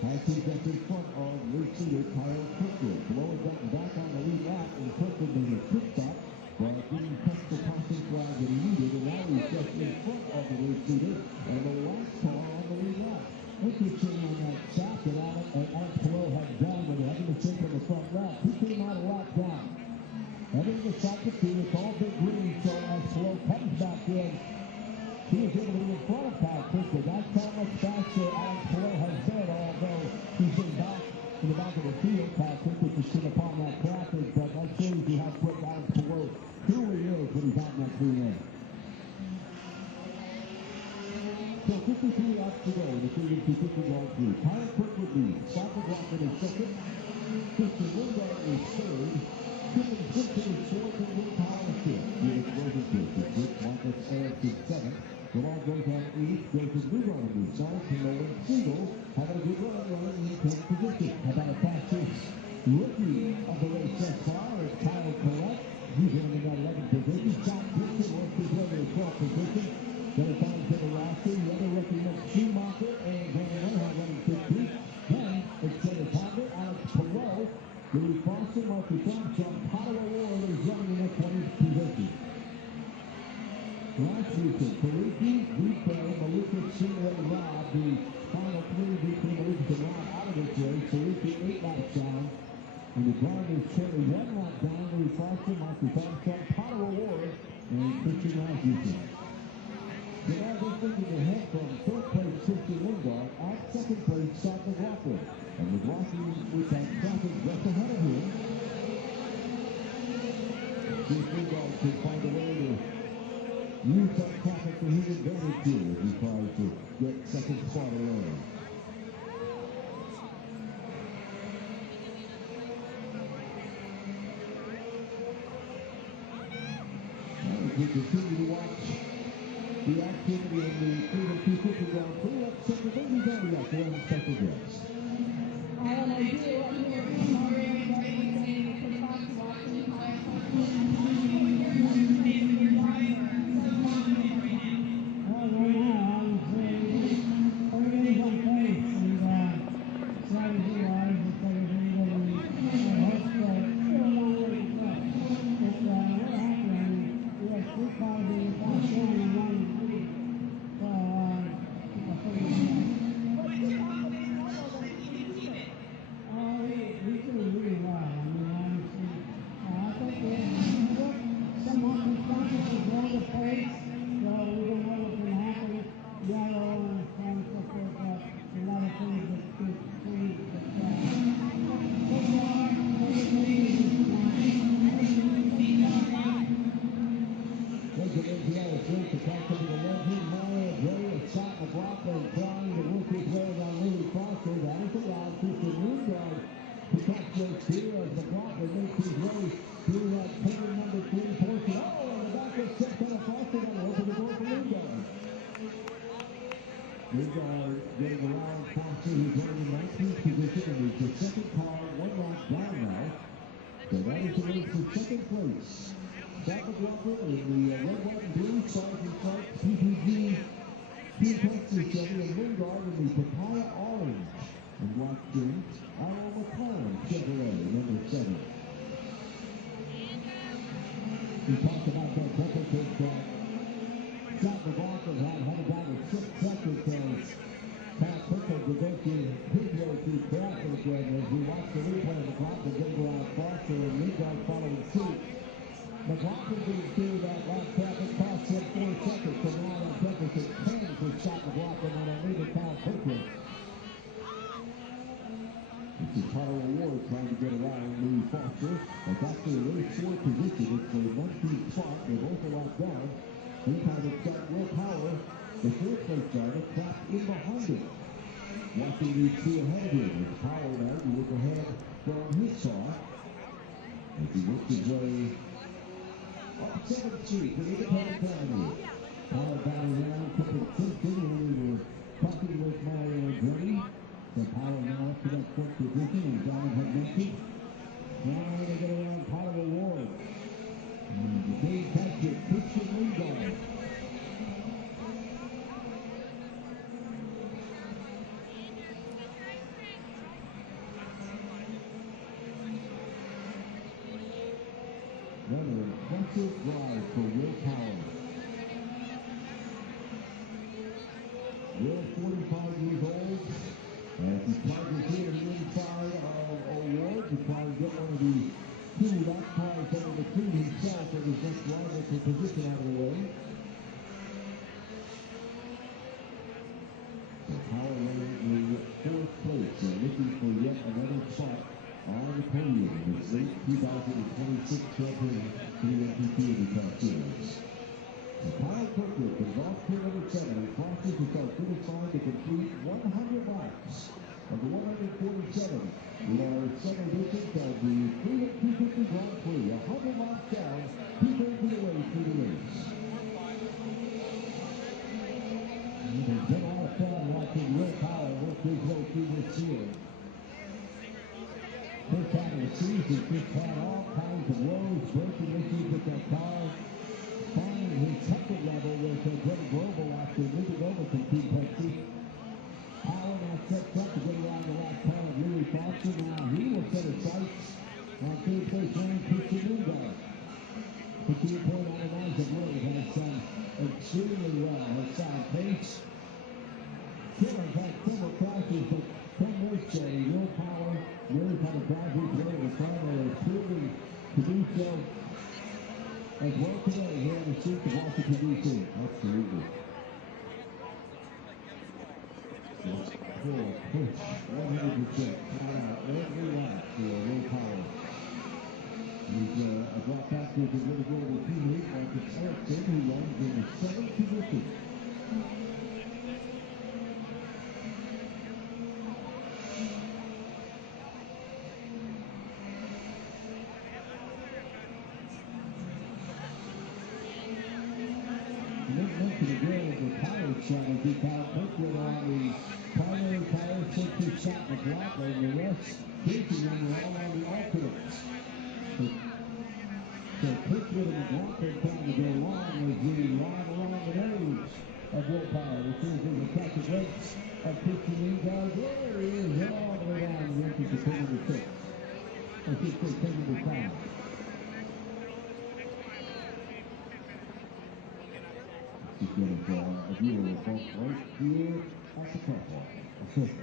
Has he just in front of race leader Kyle Kirkwood. Perot had gotten back on the lead lap, and Kirkwood made a pit stop, but didn't touch the passing flag that he needed, and now he's just in front of the race leader and the last car on the lead lap. Interesting on that stop that Alex Perot had done when he had to mistake on the front lap. He came out a lap down. Heading to stop the two, it's all big green, so as Perot comes back in, he was able to be in front of Kyle Kirkwood. That's how much faster Alex Perot has been, although he's been back in the back of the field. Kyle Kirkwood just stood upon that traffic, but that shows you how quick Alex Perot truly is when he's out in that green air. So 53 laps to go in the 350 Grand Prix. Kyle Kirkwood leads. Scott McLaughlin is second. Christian Lindgard is third. Kevin Simpson is fourth, and Will Powell is fifth. Felix Rosenquist is fifth. Marcus Erickson seventh. Lamar goes on eighth. Joseph Lugard moves ninth. And Nolan Siegel having a good run running in 10th position. How about a fastest rookie of the race thus far is Kyle Collette. He's running in that 11th position. Scott Dixon works his way to the 12th position. Then it finds to the last two. The other rookie, Nick Schumacher, and Brandon Earnhardt running 15th. Then it's Dennis Honda, Alex Perot, Louis Foster, Marcus Armstrong, Tyler Ward is running in that 20th position. Last weekend, Pariki, Vito, Maluka, Stingray, Rob, the final three between Maluka and Rob out of this race. Pariki 8 laps down. And the ground is Cherry 1 lap down. Louis Foster, Marcus Armstrong, Tyler Ward, and Christian Rasmussen. So now they're thinking ahead from third place, Christian Lindgard, at second place, Scott McLaughlin. And McLaughlin with that traffic just ahead of him. See if Lindgard can find a way to use that traffic to his advantage here as he tries to get second spot alone. continue to watch the activity in the Freedom 250 Grand Prix. Let's check the ladies on the up for special guests. And I do, getting around Foster, who's running in 19th position and is the second car, one lap down now. So that is the race for second place. Scott McLaughlin in the red, white, and blue, Sergeant Clark, PPG, Team Texas Chevy, and Wingard in the papaya orange. And black green, Arnold McLaren Chevrolet, number 7. We talked about that deficit that Scott McLaughlin had headed down to 6 seconds as Pat Pickles would go through his way through traffic, and as we watch the replay of McLaughlin getting around Foster and Wingard following suit. McLaughlin didn't do that last traffic, cost him 4 seconds, so now that deficit 10 for Scott McLaughlin on a lead of Kyle Pickles. This is Tyler Ward trying to get around Louis Foster. That's actually a really 4 position. It's a 19th spot. They're both a lap down. Meantime, it's got Will Power, the 4th place driver, trapped in behind him. Watching these two ahead of him. It's Power now to look ahead from his car. As he works his way up 7th Street to the Independence Avenue. Power batting around, Clifford Simpson, who we were talking with Mario Andretti. So Power now up to that 4th position, as John had mentioned. Now to get around Power Award. And the Dave Patrick, Christian Wingard. Another impressive drive for Will Power. Will, 45 years old, as he charges here to the inside of Award to try and get one of the 2 lap cars that will recruit himself and his next rival to position out of the way. So Power running in 4th place, looking for yet another spot on the podium in this late 2026 campaign to the NPT IndyCar Series. So Kyle Kirkwood comes off turn number 7 and crosses to start finish line to complete 100 laps of the 147 in our summer edition of the Freedom 250 Grand Prix. 100 laps down, 2/3 of the way through the race. And it's been a lot of fun watching Will Power work his way through this field. First time of the season, just had all kinds of woes, breaking issues with that car. Finding his comfort level with Greg Global after moving over from Team Pepsi. Power now sets up to get around the last car of Louis Foster. Now he will set his sights on 3rd place running Christian Wingard. The 2-point analyzer Louis has done extremely well. Has found pace. Killer's had several crashes, but some would say Will Power really kind of drive his way in the final and proving to do so as well today here on the streets of Washington, D.C. Absolutely. Full push, 100%. Flat out every lap for Will Power. He's brought back to his little global teammate, Marcus Erickson, who runs in the 7th position. strategy. Kyle Kirkwood on the primary tire, 6 shot McLaughlin, the rest Casey and all on the alternates. So Kirkwood and McLaughlin trying to go long as we ride along the nose of Willpower. This is the attacking race of 15 Lingard. There he is all the way down the race to 10 to 6. I should say 10 to 5. Just get a view of the ball right here at the top line. Here's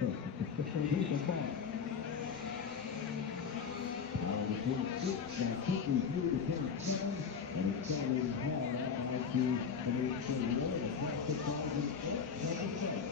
the ball. Now the 6, now quickly through the 10-10, and it's starting hard out to the 8-31, across the 5 and 7.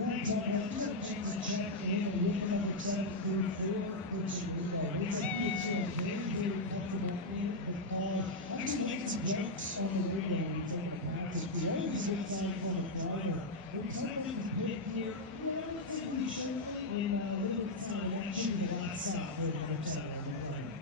Thanks, Michael. Just have a chance to check in with number 734, Christian Goodman. He said he feels very, very comfortable in the car. Actually making some jokes on the radio when he's making passes. He always gets sign from a driver. We're excited to get here relatively shortly in a little bit of time. That should be the last stop for the number 7 on the plane.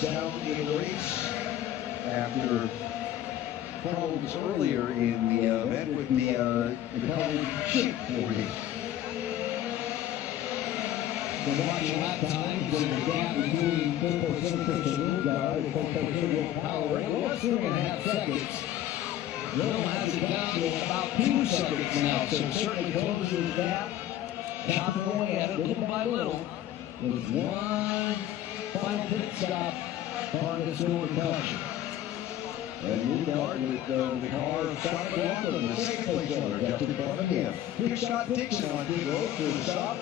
Down in the race after problems earlier in the event with the college chip 40. The watch lap times and the gap between Phil Christian Lingard and Phil Power was 3.5 seconds. Will has it down to about 2 seconds now, so certainly closing the gap. chopping away at it little by little. With one final pit stop, car gets going caution. And Lugard with the car of Scott McLaughlin, the second place runner, Justin Buckingham. Here's Scott Dixon on pit road for the stop.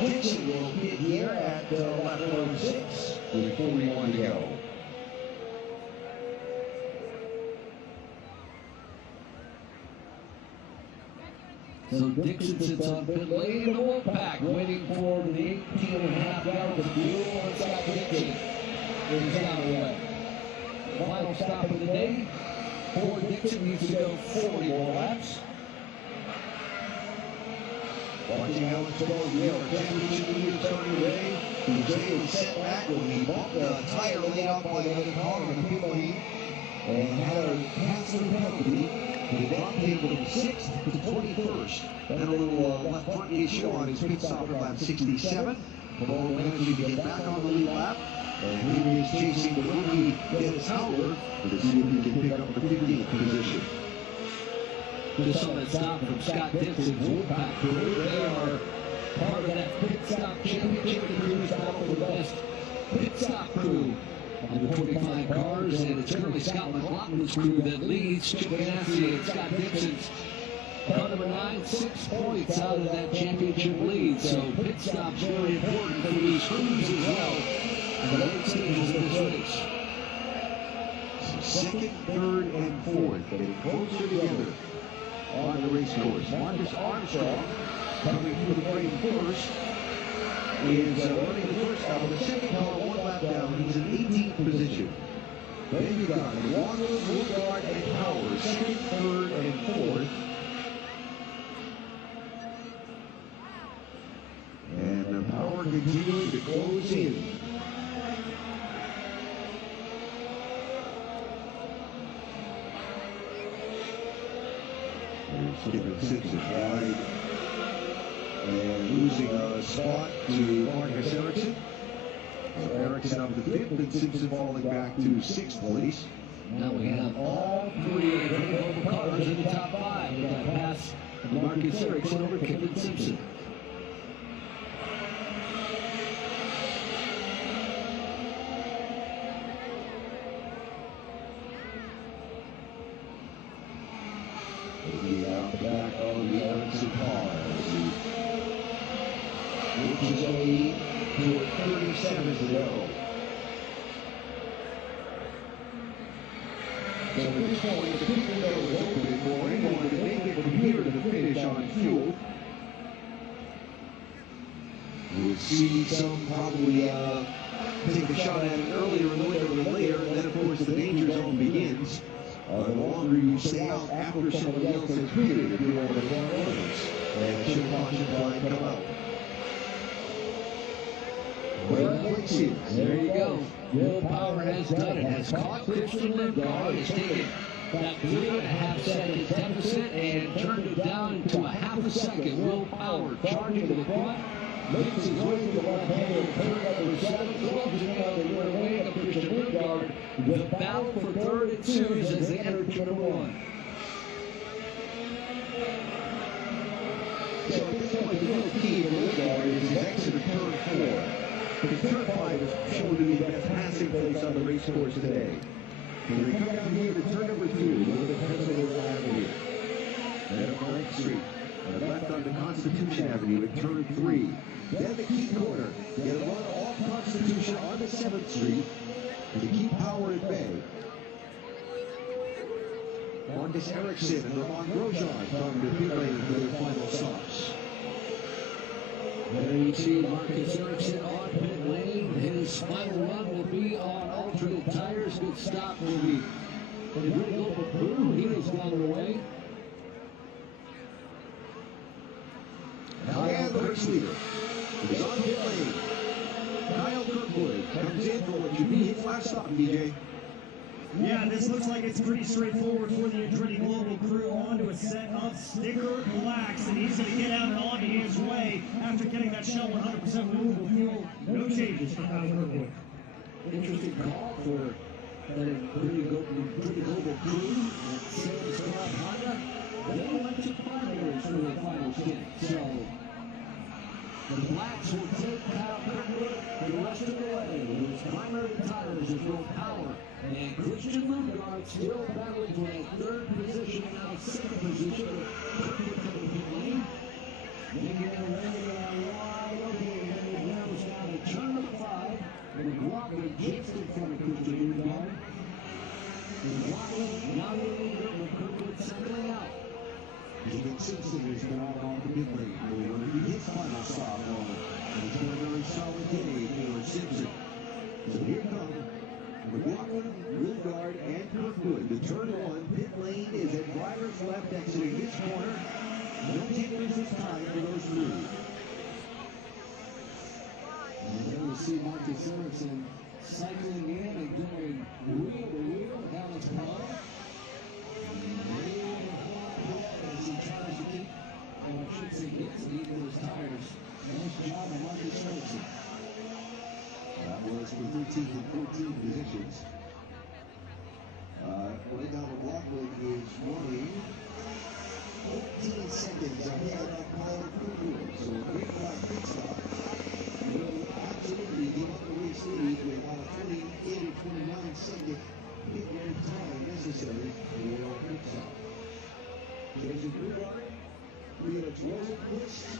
Dixon will pit here at lap 106 with 41 to go. So Dixon sits on pit lane in the Wolfpack, waiting for the 18.5 gallons of fuel on Scott Dixon. Is out of the way. Final stop of the day. Ford Dixon needs to go 40 more laps. Watching how it's going here. Championship leader starting today. Jose was set back when he bumped the tire laid out by another car on the pit lane and had a hazard penalty. He dropped him from 6th to 21st. Then a little left front issue on his pit stop at lap 67. Malone managing to get back on the lead lap. And he is chasing the rookie Dennis Howler to see if he can pick up the 15th position. Just on that stop from Scott Dixon's Wolfpack crew. They are part of that pit stop championship. The crews battle for the best pit stop crew on the 25 cars. And it's currently Scott McLaughlin's crew that leads. Chip Ganassi and Scott Dixon's car number 9, 6 points out of that championship lead. So pit stop's very important for these crews as well in the late stages of this race. Second, third, and fourth getting closer together on the race course. Marcus Armstrong coming through the frame first is running the first out of the second car, one lap down. He's in 18th position. Then you got Walker, Woodgard, and Power, second, third, and fourth. And the Power continuing to close in. Skipper Simpson wide and losing a spot to Marcus Ericsson. So Ericsson up to 5th and Simpson falling back to 6th place. Now we have all three of the global cars in the top 5 with that pass of Marcus Ericsson over Kevin Simpson. Out the back of the Ericsson car, which is a 37 to go. So at this point, the pit window is open for anyone to make it from here to the finish on fuel. We'll see some probably take a shot at it earlier in the window than later, and then of course the danger zone begins. The longer you stay out after somebody else has pitted, if you're one of the far others, and should caution flag come out. There you go. Will Power has done it. Has caught Christian Lindgard. Has taken that 3.5 second deficit and turned it down into a half a second. Will Power charging to the front. Makes his way to the left-hander, turn number 7, closing in on the rear wing of Christian Lindgard. The battle for third ensues as they enter turn 1. So at this point, the real key for Lindgard is his exit of turn 4. Because turn 5 is shown to be the best passing place on the race course today. And we come down here to turn number 2, look at the Pennsylvania Avenue. Then up 9th Street. And left onto Constitution Avenue at turn 3. Then the key corner. Get a run off Constitution onto 7th Street to keep Power at bay. Marcus Ericsson and Ramon Grosjean come to pit lane for their final stops. There you see Marcus Ericsson on pit lane. His final run will be on alternate tires. Good stop for the global crew. He has gone away. And the race leader is on pit lane. Kyle Kirkwood comes in for what should be his last stop, DJ. Yeah, this looks like it's pretty straightforward for the Andretti Global crew. Onto a set of sticker blacks, and he's going to get out and on his way after getting that Shell 100% renewable fuel. No changes for Kyle Kirkwood. Interesting call for that Andretti Global crew. Sales Club Honda. They went to partners for the final stint. So The blacks will take Kyle Kirkwood the rest of the way. His primary tires is Will Power. And Christian Lundgaard still battling for that third position, now second position. Kirkwood coming to the lane. Making their way wide open. And it narrows down to turn number 5. And McLaughlin just in front of Christian Lundgaard. McLaughlin now in the lead with Kirkwood settling out. Even Simpson has been out on the mid lane. When he hits final stop, and it's been a very solid day for Simpson. So here come McLaughlin, Lundgaard, and Kirkwood. The turn 1 pit lane is at driver's left exiting this corner. No takers this time for those three. And there we see Marcus Erickson cycling in and going wheel to wheel down his car. As he tries to keep, or I should say gets to even those tires. Nice job of Marcus Erickson. That was for 13 and 14 positions. Right now McLaughlin is running 14 seconds ahead of Kyle Kirkwood. So a great flat pit stop will absolutely give up the race lead with about a 28 or 29 second pit road time necessary for a pit stop. Jason Grubart, Felix Rosenquist,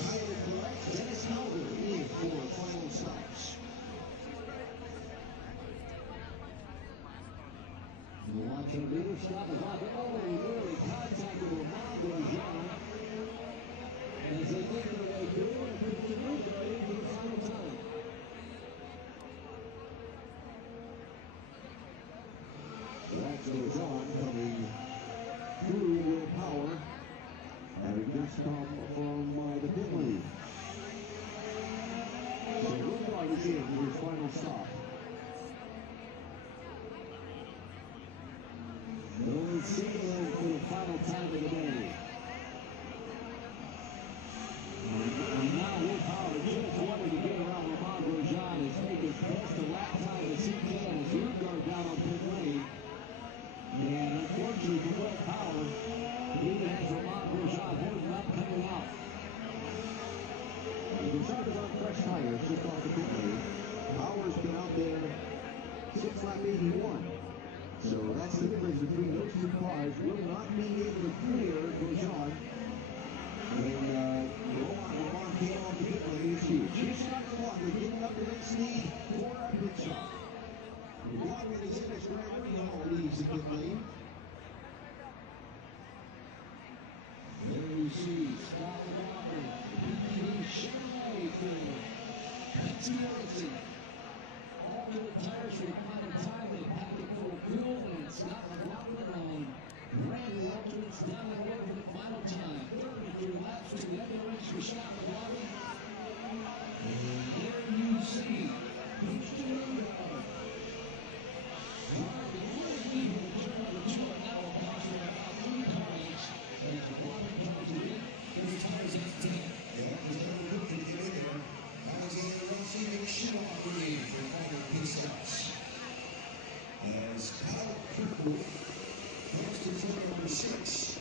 Tyler Collette, Dennis Halder in for final stops. The watch-out leader stop is off. Oh, he nearly contacted Romain Grosjean as they make their way through and Christian Lundgaard into the final time. That goes on, coming through Will Power, having just come from the pit lane. So Lundgaard is in for his final stop. Going single in for the final time of the day. And now Will Power just wanted to get around Romain Grosjean as make his best a lap time as he can as Lundgaard down on pit lane. And unfortunately for Will Power, he has Romain Grosjean holding up coming out. Grosjean is on fresh tires just off the pit lane. Power's been out there since lap 81. So that's the difference between those two cars. Will not being able to clear Grosjean. When Romain came off the pit lane, is huge. He's not McLaughlin getting up the race lead for a pit stop. McLaughlin is in his Grand Prix hall, leaves the pit lane. There you see Scott McLaughlin, PPD Chevrolet for Penske Racing. All the tires for the final time. They pack it full of fuel, and Scott McLaughlin on brand new alternates down the road for the final time. 33 laps to the end of the race for Scott McLaughlin. And there you see Christian Lundgaard. The only lead in the turn number 2 and now will cost him about 3 car lengths. And McLaughlin comes in and retires at 10. Yeah, he's got a good for the get in there. Alexander Rossi makes Schumacher in for final pit stops. As Kyle Kirkwood comes to turn number 6.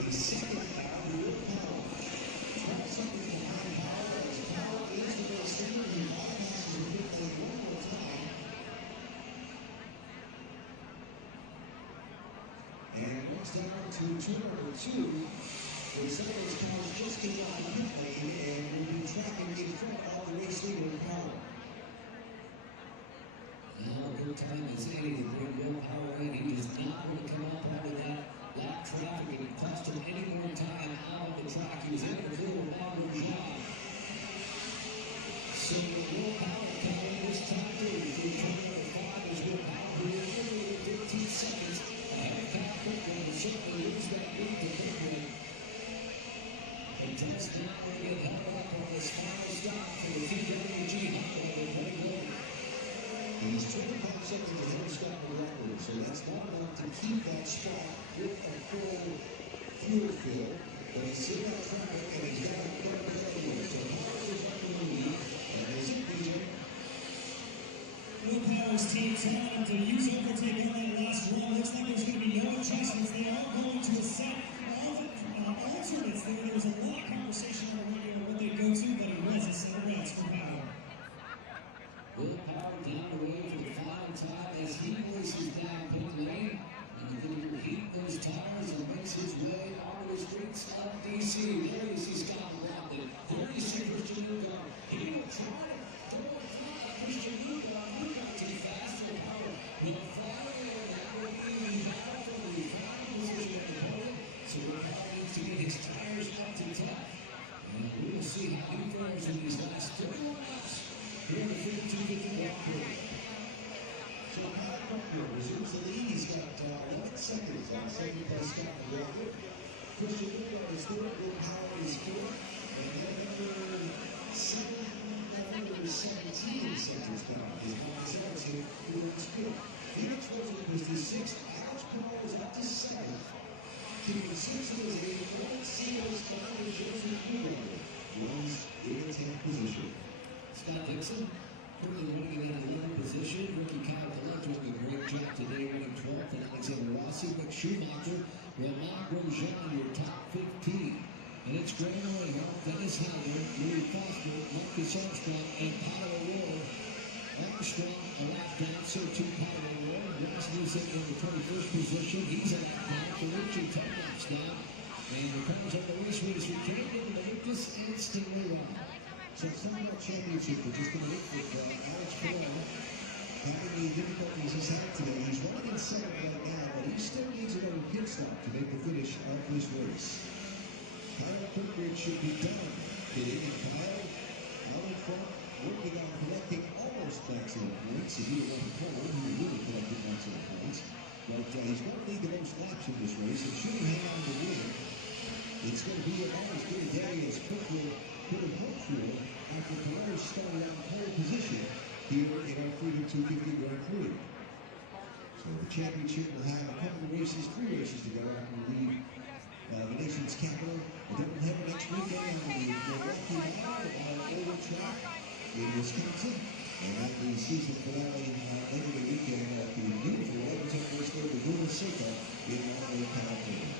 The second half, Will Power. Try something behind Power as Power is the race leader. He bypasses the pit lane one more time. And once down to turn number 2, the second car just came out of the pit lane and will be tracking in front of the race leader Power. Now, good time is any to bring Will Power in. He does not want to come up out of that lap traffic. It cost him any more time out of the track. He was in the field with Romain Grosjean. So Will Power coming in this time through turn number 5 is Will Power. He eliminated 15 seconds ahead of Kyle Kirkwood and certainly lose that lead to Kirkwood. And does now get held up on this final stop for the TWG Honda. He's 25 seconds ahead of Scott McLaughlin, so that's not enough to keep that spot with a full fuel fill. But he's seen that traffic and he's got to put up his other way. So Power is under the lead. And is it DJ? Will Power's team telling him to use overtake on that last run. Looks like there's going to be no adjustments. They are going to a set of alternates. There was a lot of conversation on what they go to, but Willpower down the way for the final time as he races down pit lane. And then he will heat those tires and makes his way on the streets of DC. There he is, he's gone around it. There you see Christian Newgar. He will try to throw it flat. Christian Newgar too fast for power. Will fly away and that will be the battle for the final position of the podium. So Willpower needs to get his tires up to top. And we will see how he fares in these last 31 laps. Here in the 5250 Grand Prix. So Kyle Buckner resumes the lead. He's got 11 seconds on second place Scott McLaughlin. Christian Newgar is third. Willpower is fourth. And then number 17 seconds down is Alex Harrison, who is fifth. Felix Rosen was the sixth. Alex Paul is up to seventh. Keeping sixth is a fourth single spot with Joseph Newgar. Runs in 10th position. Scott Dixon quickly winning in that 11th position. Rookie Kyle Collette doing a great job today, winning 12th. And Alexander Rossi, Mick Schumacher, Romain Grosjean, your top 15. And it's Graham Rahal, Dennis Howard, Louis Foster, Marcus Armstrong, and Paolo O'Rourke. Armstrong a lap down, so too Paolo O'Rourke. Rasmussen in the 21st position. He's a lap down. Ferrucci 10 laps down. And the cars on the race race we came into the Lucas and Stingray Round. So final championship, we're just going to look at Alex Paul having the difficulties he's had today. He's running in second right now, but he still needs another pit stop to make the finish of this race. Kyle Kirkridge should be done hitting, and Kyle out in front, working on collecting almost maximum points. If he were on the pole, he would really collect maximum points. But he's going to need the most laps in this race, and should he hang on to win, it's going to be about as good a day as Kirkridge could have hoped for after Perez started out in pole position here in our Freedom 250 Grand Prix. So the championship will have a couple of races, 3 races to go after we leave the nation's capital. The doubleheader next weekend on the Milwaukee Mile, our oval track in Wisconsin. And then the season finale later the weekend at the beautiful Edmonton Bristol Laguna Seca in Monterey, California.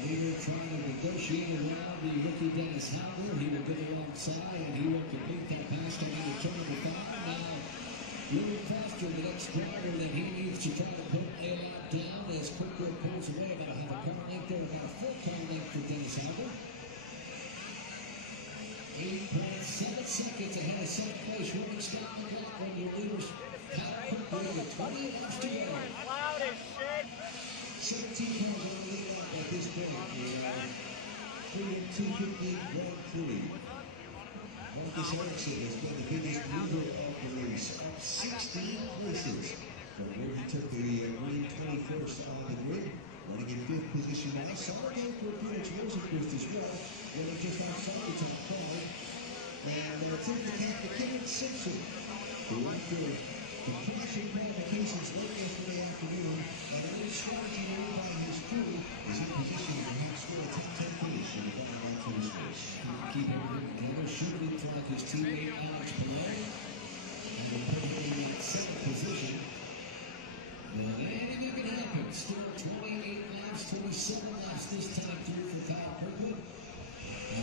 Here trying to negotiate around the rookie Dennis Howard. He will get alongside and he will complete that pass to into turn number 5. Now, Louis Foster, the next driver that he needs to try to put a lap down as Quickwood pulls away. About a half a car length there, about a full car length for Dennis Howard. 8.7 seconds ahead of second place. Running Scott McLaughlin, your leaders. Kyle Quickwood with 20 laps to go. Loud as shit. 17 cars on the lead lap at this point in our Freedom 250 Grand Prix. Marcus Ericsson has been the biggest mover of the race, up 16 places from where he took the green 21st on the grid, running in 5th position now. Solid game for Felix Rosenquist as well, running just outside the top 5. And tip the cap to Kenneth Simpson, who after the crashing qualifications late yesterday afternoon, and a little strategy made by his crew, is in position to perhaps score a top 10 finish in the final lap of this race. Keep everything together, shooting for like his teammate Alex Paul. And we'll put him in 7th position. And anything can happen. Still 28 laps, 27 laps this time through for Kyle Kirkwood.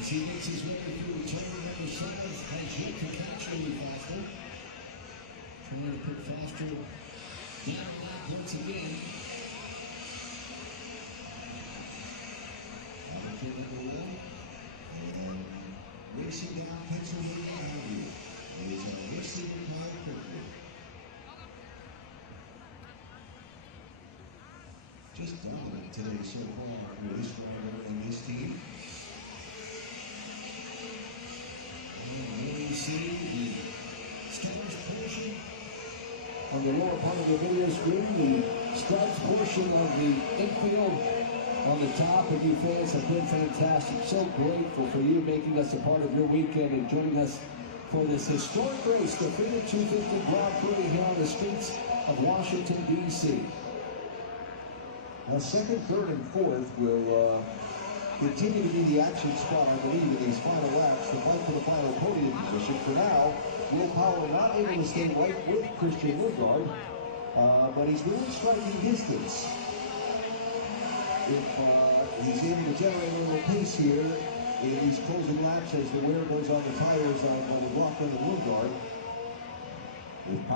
As he makes his way through turn number 7, has yet to catch Louis Foster. Trying to put Foster down lap once again. Turn number 1. And racing down Pennsylvania Avenue is a racing Kyle Kirkwood. Just dominant today so far for this driver and this team. And here you see the stars portion on the lower part of the video screen, the stripes portion of the infield on the top. And you fans have been fantastic. So grateful for you making us a part of your weekend and joining us for this historic race, the Freedom 250 Grand Prix here on the streets of Washington, D.C. Now, second, third, and fourth will continue to be the action spot, I believe, in these final laps. The fight for the final podium position. For now, Will Power not able to stay right with Christian Newgar, but he's within striking distance. If he's able to generate a little pace here in these closing laps as the wear goes on the tires on McLaughlin and Newgar.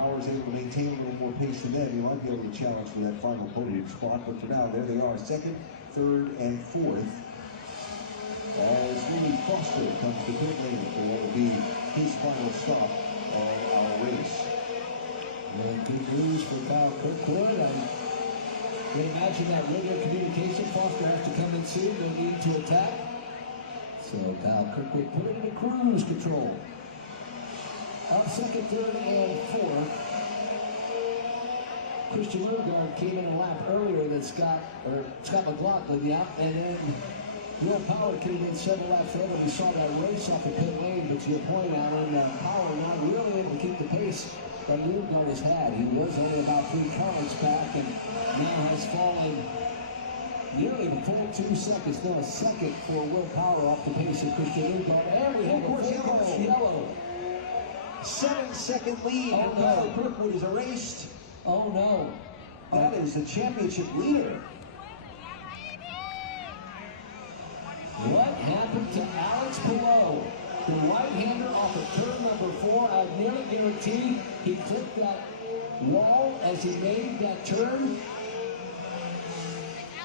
Power is able to maintain a little more pace than them, he might be able to challenge for that final podium spot. But for now, there they are, second, third, and fourth. As Lee Foster comes to pit lane, it will be his final stop of our race. And good news for Kyle Kirkwood. I can imagine that radio communication. Foster has to come in soon. No need to attack. So Kyle Kirkwood put it into cruise control. Up second, third, and fourth. Christian Lundgaard came in a lap earlier than Scott McLaughlin, yeah, and then Will Power came in several laps later. We saw that race off the pit lane, but to your point, Alan, Power not really able to keep the pace that Lundgaard has had. He was only about 3 cars back and now has fallen nearly a full 2 seconds. Now a second for Will Power off the pace of Christian Lundgaard. And we have a full yellow. 7-second lead. Oh, Kyle Kirkwood is erased. Oh no. That is the championship leader. What happened to Alex Palou? The right-hander off of turn number 4. I nearly guarantee he clipped that wall as he made that turn.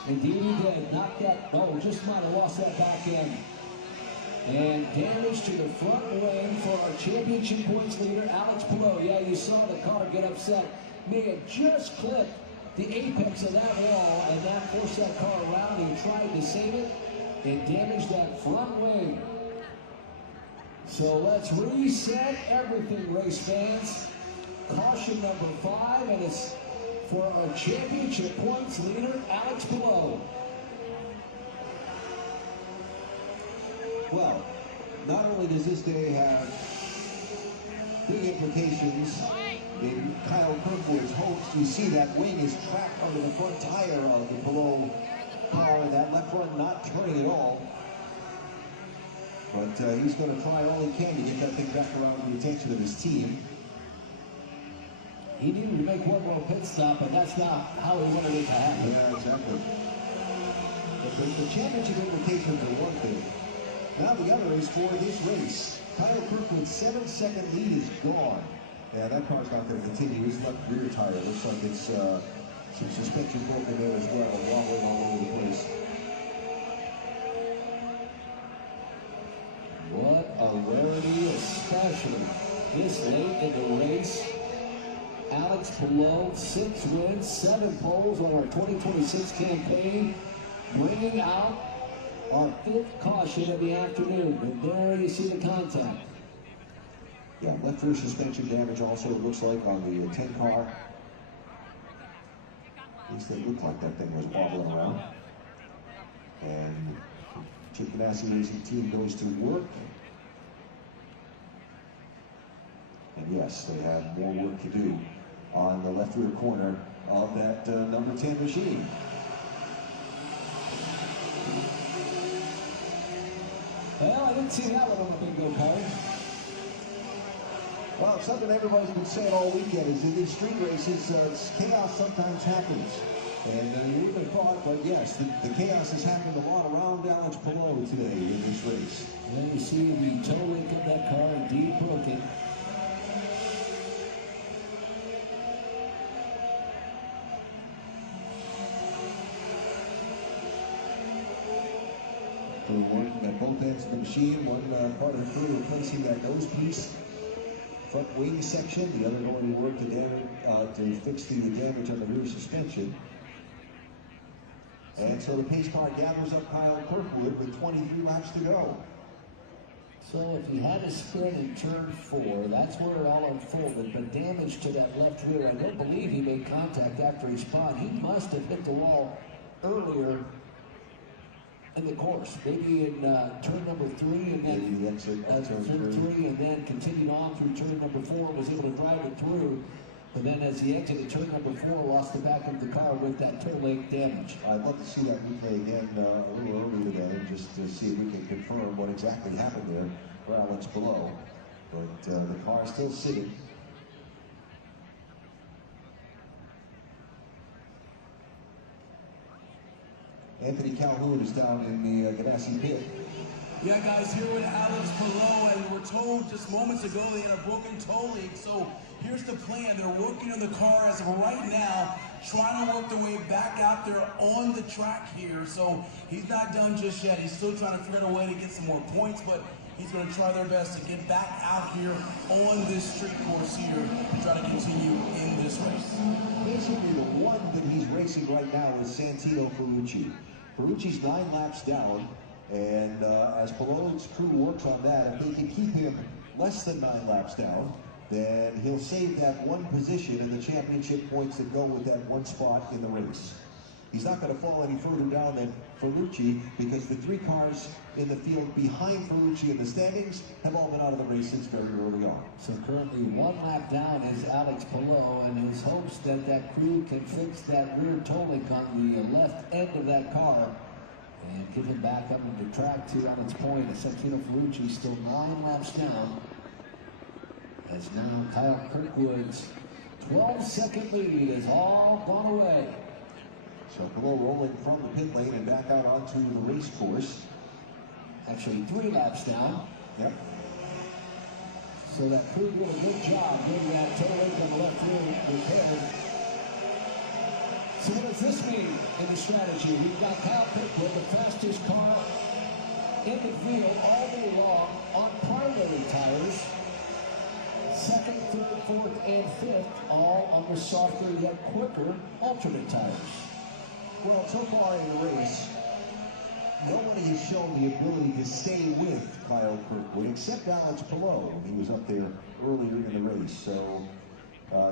Indeed he did. Knocked that, just might have lost that back end. And damage to the front wing for our championship points leader, Alex Palou. Yeah, you saw the car get upset. May have just clipped the apex of that wall, and that forced that car around. He tried to save it and damaged that front wing. So let's reset everything, race fans. Caution number 5, and it's for our championship points leader, Alex Palou. Well, not only does this day have big implications in Kyle Kirkwood's hopes, you see that wing is trapped under the front tire of the Palou car, and that left front not turning at all. But he's going to try all he can to get that thing back around the attention of his team. He needed to make one more pit stop, but that's not how he wanted it to happen. Yeah, exactly. But the championship implications are one thing. Now the other is for this race. Kyle Kirkwood's 7-second lead is gone. Yeah, that car's not going to continue. His left rear tire looks like it's some suspension broken there as well, wobbling all over the place. What a rarity, especially this late in the race. Alex Palou, 6 wins, 7 poles on our 2026 campaign, bringing out our 5th caution of the afternoon. And there you see the contact. Yeah, left rear suspension damage also, it looks like, on the 10 car. At least it looked like that thing was wobbling around. And Chip Ganassi Racing Team goes to work. And yes, they have more work to do on the left rear corner of that number 10 machine. Well, I didn't see that one on the bingo card. Well, it's something everybody's been saying all weekend is in these street races, chaos sometimes happens. And you would have thought, but yes, the chaos has happened a lot around Alex Palou today in this race. And then you see the toe link of that car indeed broken. So working at both ends of the machine, one part of the crew replacing that nose piece, front wing section, the other going to work to fix the damage on the rear suspension. And so the pace car gathers up Kyle Kirkwood with 23 laps to go. So if he had to spin in turn 4, that's where it all unfolded. But damage to that left rear, I don't believe he made contact after he spun. He must have hit the wall earlier in the course, maybe in turn number 3, and then the exit turn 3, and then continued on through turn number 4, was able to drive it through. But then as he exited turn number 4, lost the back of the car with that toe link damage. I'd love to see that replay again a little earlier today, just to see if we can confirm what exactly happened there for Alex Palou. But the car is still sitting. Anthony Calhoun is down in the Ganassi pit. Yeah, guys, here with Alex Palou, and we're told just moments ago they had a broken toe leak. So here's the plan. They're working on the car as of right now, trying to work their way back out there on the track here. So he's not done just yet. He's still trying to figure out a way to get some more points, but he's going to try their best to get back out here on this street course here to try to continue in this race. Basically, the one that he's racing right now is Santino Ferrucci. Ferrucci's 9 laps down, and as Palou's crew works on that, if they can keep him less than 9 laps down, then he'll save that one position in the championship points that go with that one spot in the race. He's not going to fall any further down than Ferrucci because the 3 cars in the field behind Ferrucci in the standings have all been out of the race since very early on. So currently 1 lap down is Alex Palou, and his hopes that that crew can fix that rear toe link on the left end of that car and get him back up into track 2 on its point. Santino Ferrucci still 9 laps down. As now Kyle Kirkwood's 12-second lead is all gone away. So Palou rolling from the pit lane and back out onto the race course. Actually 3 laps down. Yep. So that crew did a good job getting that toe link on the left rear repaired. So what does this mean in the strategy? We've got Kyle Kirkwood, the fastest car in the field all day long on primary tires. 2nd, 3rd, 4th, and 5th, all on the softer yet quicker alternate tires. Well, so far in the race, nobody has shown the ability to stay with Kyle Kirkwood except Alex Palou. He was up there earlier in the race. So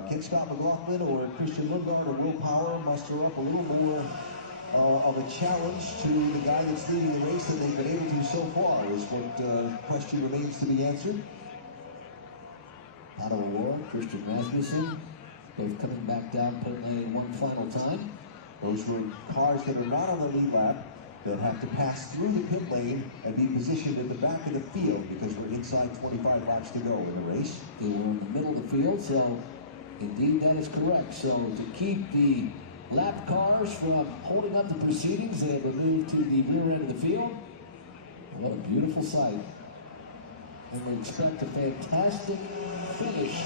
can Scott McLaughlin or Christian Lundgaard or Will Power muster up a little more of a challenge to the guy that's leading the race than they've been able to so far is what question remains to be answered. Otto O'Rourke, Christian Rasmussen, both coming back down pit lane one final time. Those were cars that are not on the lead lap that have to pass through the pit lane and be positioned at the back of the field because we're inside 25 laps to go in the race. They were in the middle of the field, so indeed that is correct. So to keep the lap cars from holding up the proceedings, they have moved to the rear end of the field. What a beautiful sight. And we expect a fantastic finish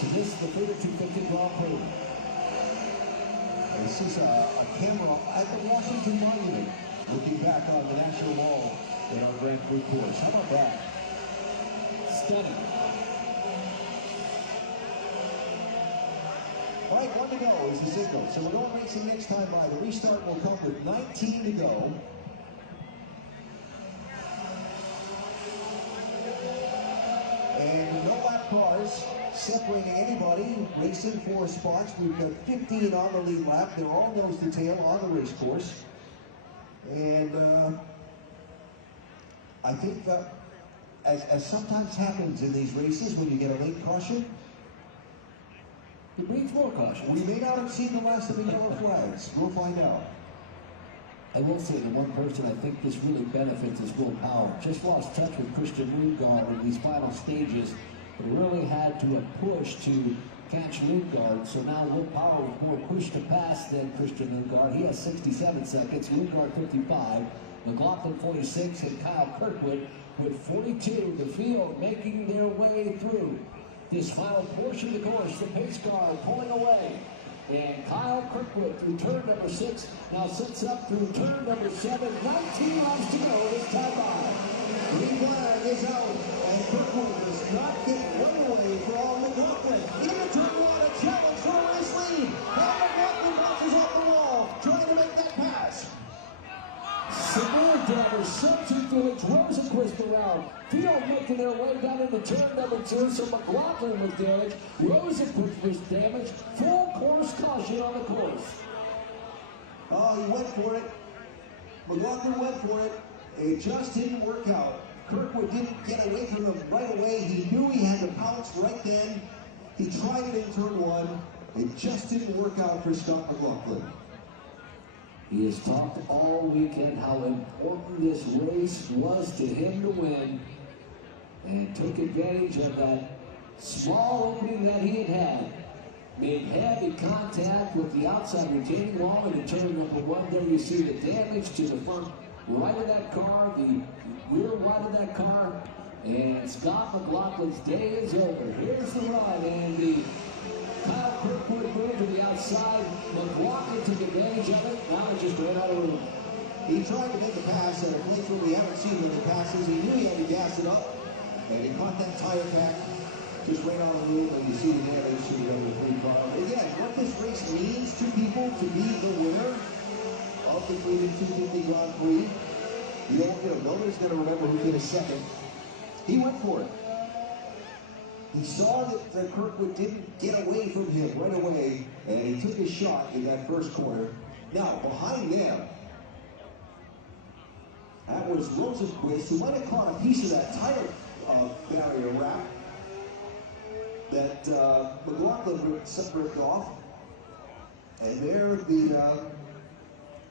to this, the 3250 Grand Prix. This is a camera at the Washington Monument looking back on the National Mall in our Grand Prix course. How about that? Stunning. All right, 1 to go is the signal. So we're going racing next time by. The restart will come with 19 to go. And no lap cars separating anybody, racing for spots. We've got 15 on the lead lap. They're all nose to tail on the race course. And I think that, as sometimes happens in these races when you get a late caution, it brings more caution. We may not have seen the last of the yellow flags. We'll find out. I will say the one person I think this really benefits is Will Power. Just lost touch with Christian Lundgaard in these final stages, but really had to push to catch Lundgaard. So now Will Power with more push to pass than Christian Lundgaard. He has 67 seconds, Lundgaard 55, McLaughlin 46, and Kyle Kirkwood with 42. The field making their way through this final portion of the course. The pace car pulling away. And Kyle Kirkwood through turn number 6 now sets up through turn number 7. 19 laps to go this time by. Green flag is out, and Kirkwood does not get one away from McLaughlin. Into turn 1, a challenge for a race lead. And McLaughlin bounces off the wall, trying to make that pass. Severe damage, substitute village, Rosenquist around. Field making their way down into turn number 2, so McLaughlin was damaged. Rosenquist was damaged. Full course caution on the course. Oh, he went for it. McLaughlin went for it. It just didn't work out. Kirkwood didn't get away from him right away. He knew he had to pounce right then. He tried it in turn 1. It just didn't work out for Scott McLaughlin. He has talked all weekend how important this race was to him to win, and took advantage of that small opening that he had. Made heavy contact with the outside retaining wall in turn number 1. There you see the damage to the front right of that car, the rear wide of that car, and Scott McLaughlin's day is over. Here's the run, and the Kyle Kirkwood moved to the outside. McLaughlin took advantage of it. Now it just ran out of room. He tried to make a pass at a place where we haven't seen many passes. He knew he had to gas it up, and he caught that tire pack. Just ran out of room, and you see the damage to the other three cars. Again, what this race means to people to be the winner of the Freedom 250 Grand Prix. Nobody's going to remember who did a second. He went for it. He saw that Kirkwood didn't get away from him right away, and he took his shot in that first corner. Now, behind them, that was Rosenquist, who might have caught a piece of that tire barrier wrap that McLaughlin ripped off. And there the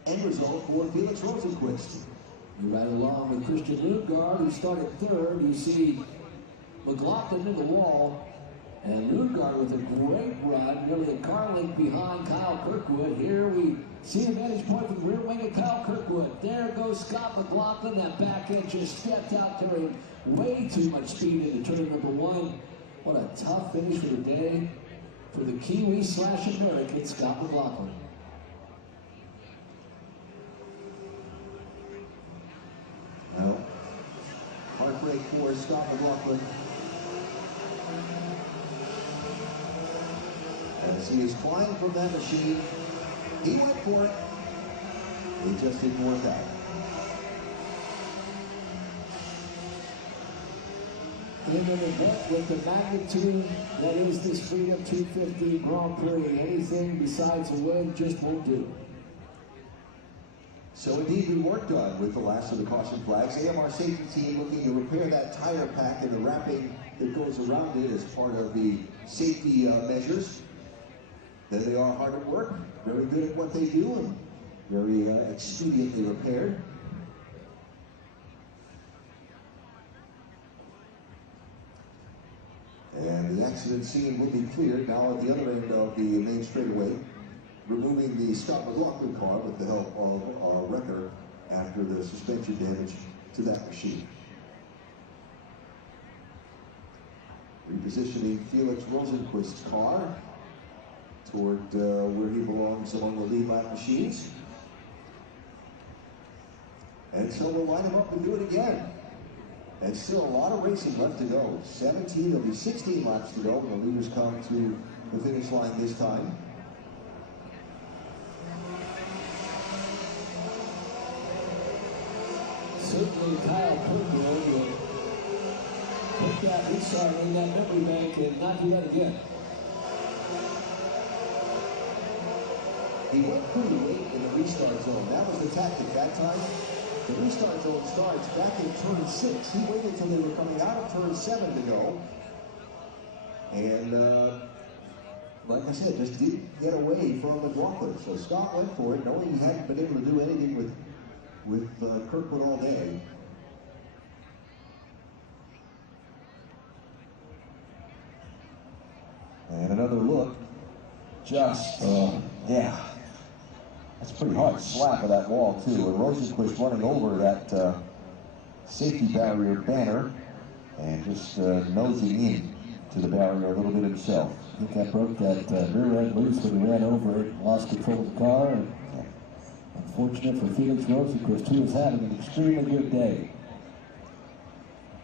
end result for Felix Rosenquist. Right along with Christian Lundgaard, who started third. You see McLaughlin in the wall, and Lundgaard with a great run, nearly a car length behind Kyle Kirkwood. Here we see the vantage point from the rear wing of Kyle Kirkwood. There goes Scott McLaughlin. That back end just stepped out, carrying way too much speed into turn number one. What a tough finish for the day for the Kiwi/American Scott McLaughlin. Well, heartbreak for Scott McLaughlin as he is flying from that machine. He went for it. It just didn't work out. In an event with the magnitude that is this Freedom 250 Grand Prix, anything besides a win just won't do. So indeed, we weren't done with the last of the caution flags. AMR safety team looking to repair that tire pack and the wrapping that goes around it as part of the safety measures. Then they are hard at work, very good at what they do, and very expediently repaired. And the accident scene will be cleared now at the other end of the main straightaway, removing the Scott McLaughlin car with the help of our wrecker after the suspension damage to that machine. Repositioning Felix Rosenquist's car toward where he belongs among the lead lap machines. And so we'll line him up and do it again. And still a lot of racing left to go. 17, there'll be 16 laps to go when the leaders come to the finish line this time. Certainly Kyle Kirkwood will put that restart in that memory bank and not do that again. He went pretty late in the restart zone. That was the tactic that time. The restart zone starts back in turn 6. He waited until they were coming out of turn 7 to go. And like I said, just didn't get away from McLaughlin. So Scott went for it, knowing he hadn't been able to do anything with Kirkwood all day. And another look. Just, yeah. That's a pretty hard slap of that wall, too. And Rosenquist running over that safety barrier banner and just nosing in to the barrier a little bit himself. I think that broke that rear end loose when he ran over it, lost control of the car. And unfortunate for Felix Rosenquist, who is having an extremely good day.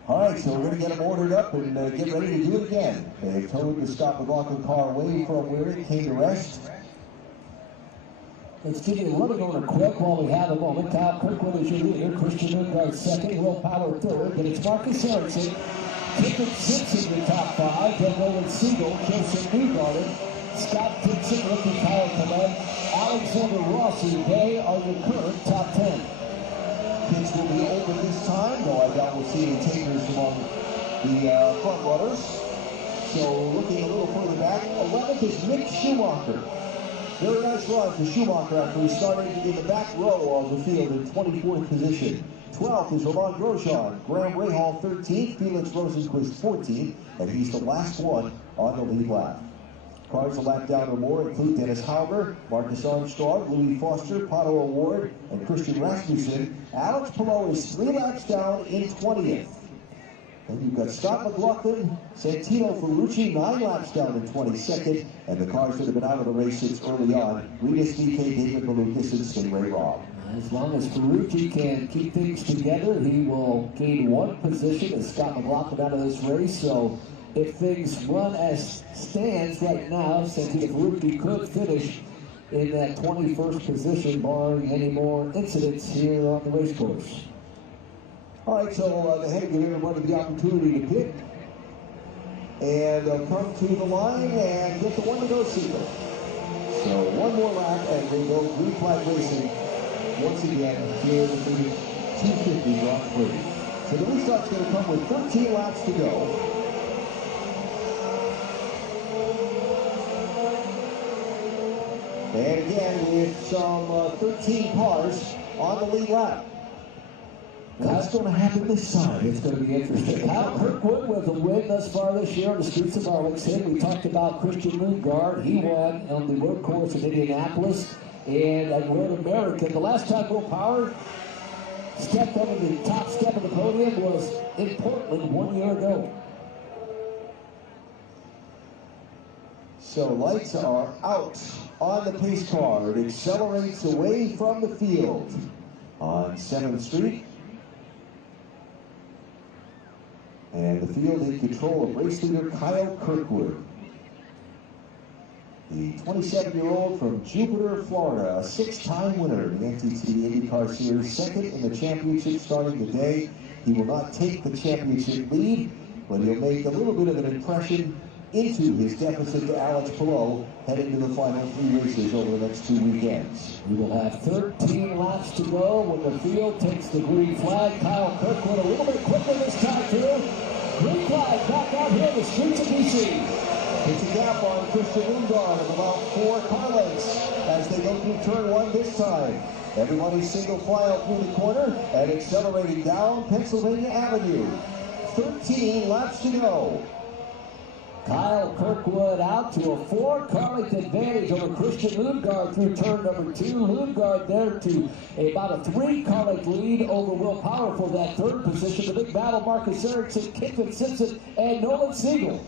All right, so we're going to get them ordered up and get ready to do it again. They've towed the Scott McLaughlin car away from where it came to rest. Let's give you a running order quick while we have a moment. Kyle Kirkwood is your leader, Christian Lundgaard second, Will Power third, but it's Marcus Ericsson, Tippett sits in the top 5, then Roland Siegel, Joseph Newgarden, Scott Dixon, rookie Kyle Clement, Alexander Rossi. They are your current top 10. Pits will be open this time, though I doubt we'll see any takers among the front runners. So looking a little further back, 11th is Nick Schumacher. Very nice run for Schumacher after he started in the back row of the field in 24th position. 12th is Romain Grosjean, Graham Rahal 13th, Felix Rosenquist 14th, and he's the last one on the lead lap. Cars a lap down or more include Dennis Hauber, Marcus Armstrong, Louis Foster, Pato O'Ward, and Christian Rasmussen. Alex Palou is 3 laps down in 20th. And you've got Scott McLaughlin, Santino Ferrucci, 9 laps down in 22nd. And the cars that have been out of the race since early on, Regis VK, David Malukas, and Stingray Rob. As long as Ferrucci can keep things together, he will gain 1 position as Scott McLaughlin out of this race. So if things run as stands right now, Santino Ferrucci could finish in that 21st position, barring any more incidents here on the race course. All right, so they had to give everybody the opportunity to pit. And they'll come to the line and get the one-to-go signal. So 1 more lap and they go green flag racing once again here in the 250 Grand Prix. So the restart's going to come with 13 laps to go. And again, with some 13 cars on the lead lap. What's going to happen this time? It's going to be interesting. Kyle Kirkwood with the win thus far this year on the streets of Arlington. We talked about Christian Lundgaard. He won on the road course in Indianapolis. And at Road America, the last time Will Power stepped over the top step of the podium was in Portland 1 year ago. So lights are out on the pace car. It accelerates away from the field on 7th Street. And the field in control of race leader Kyle Kirkwood. The 27-year-old from Jupiter, Florida, a 6-time winner in the NTT IndyCar Series, 2nd in the championship starting the day. He will not take the championship lead, but he'll make a little bit of an impression into his deficit to Alex Palou heading to the final 3 races over the next 2 weekends. We will have 13 laps to go when the field takes the green flag. Kyle Kirkwood a little bit quicker this time too. Green flag back out here in the streets of DC. It's a gap on Christian Lundgaard of about 4 car lengths as they go through turn 1 this time. Everybody single file through the corner and accelerating down Pennsylvania Avenue. 13 laps to go. Kyle Kirkwood out to a 4-car length advantage over Christian Lundgaard through turn number 2. Lundgaard there to about a 3-car length lead over Will Power for that 3rd position. The big battle, Marcus Ericsson, Kevin Simpson, and Nolan Siegel.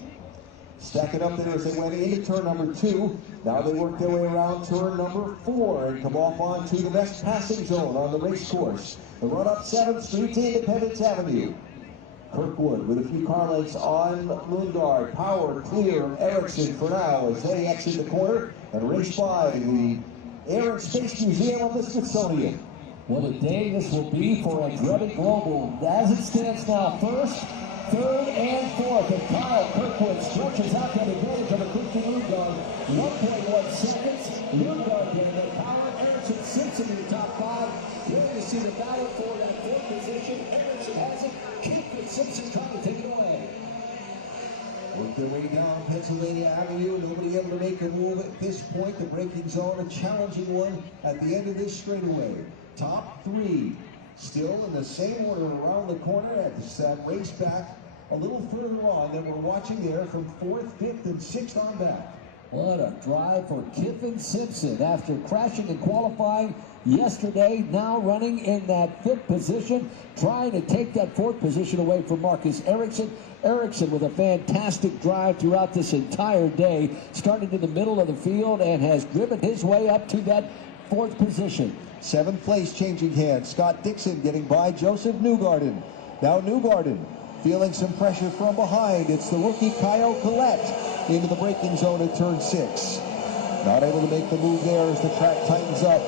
Stacking up there as they went into turn number 2. Now they work their way around turn number 4 and come off onto the best passing zone on the race course. The run up 7th Street to Independence Avenue. Kirkwood with a few car lengths on Lundgaard. Power clear Ericsson for now as they exit the corner and race by the Air and Space Museum of the Smithsonian. What a day this will be for Andretti Global. As it stands now, 1st, 3rd, and 4th. And Kyle Kirkwood stretches out that advantage over Christian Lundgaard. 1.1 seconds. Lundgaard getting the power. Ericsson Simpson in the top 5. Here you see the battle for that 4th position. Ericsson has it. Kevin Simpson trying to take it away. Work their way down Pennsylvania Avenue. Nobody able to make a move at this point. The braking zone, a challenging one at the end of this straightaway. Top 3 still in the same order around the corner as that race back a little further on that we're watching there from 4th, 5th, and 6th on back. What a drive for Kevin Simpson after crashing in qualifying yesterday, now running in that 5th position, trying to take that 4th position away from Marcus Ericsson. Ericsson with a fantastic drive throughout this entire day, started in the middle of the field and has driven his way up to that 4th position. 7th place changing hands. Scott Dixon getting by Joseph Newgarden. Now Newgarden feeling some pressure from behind. It's the rookie Kyle Collette into the braking zone at turn 6. Not able to make the move there as the track tightens up.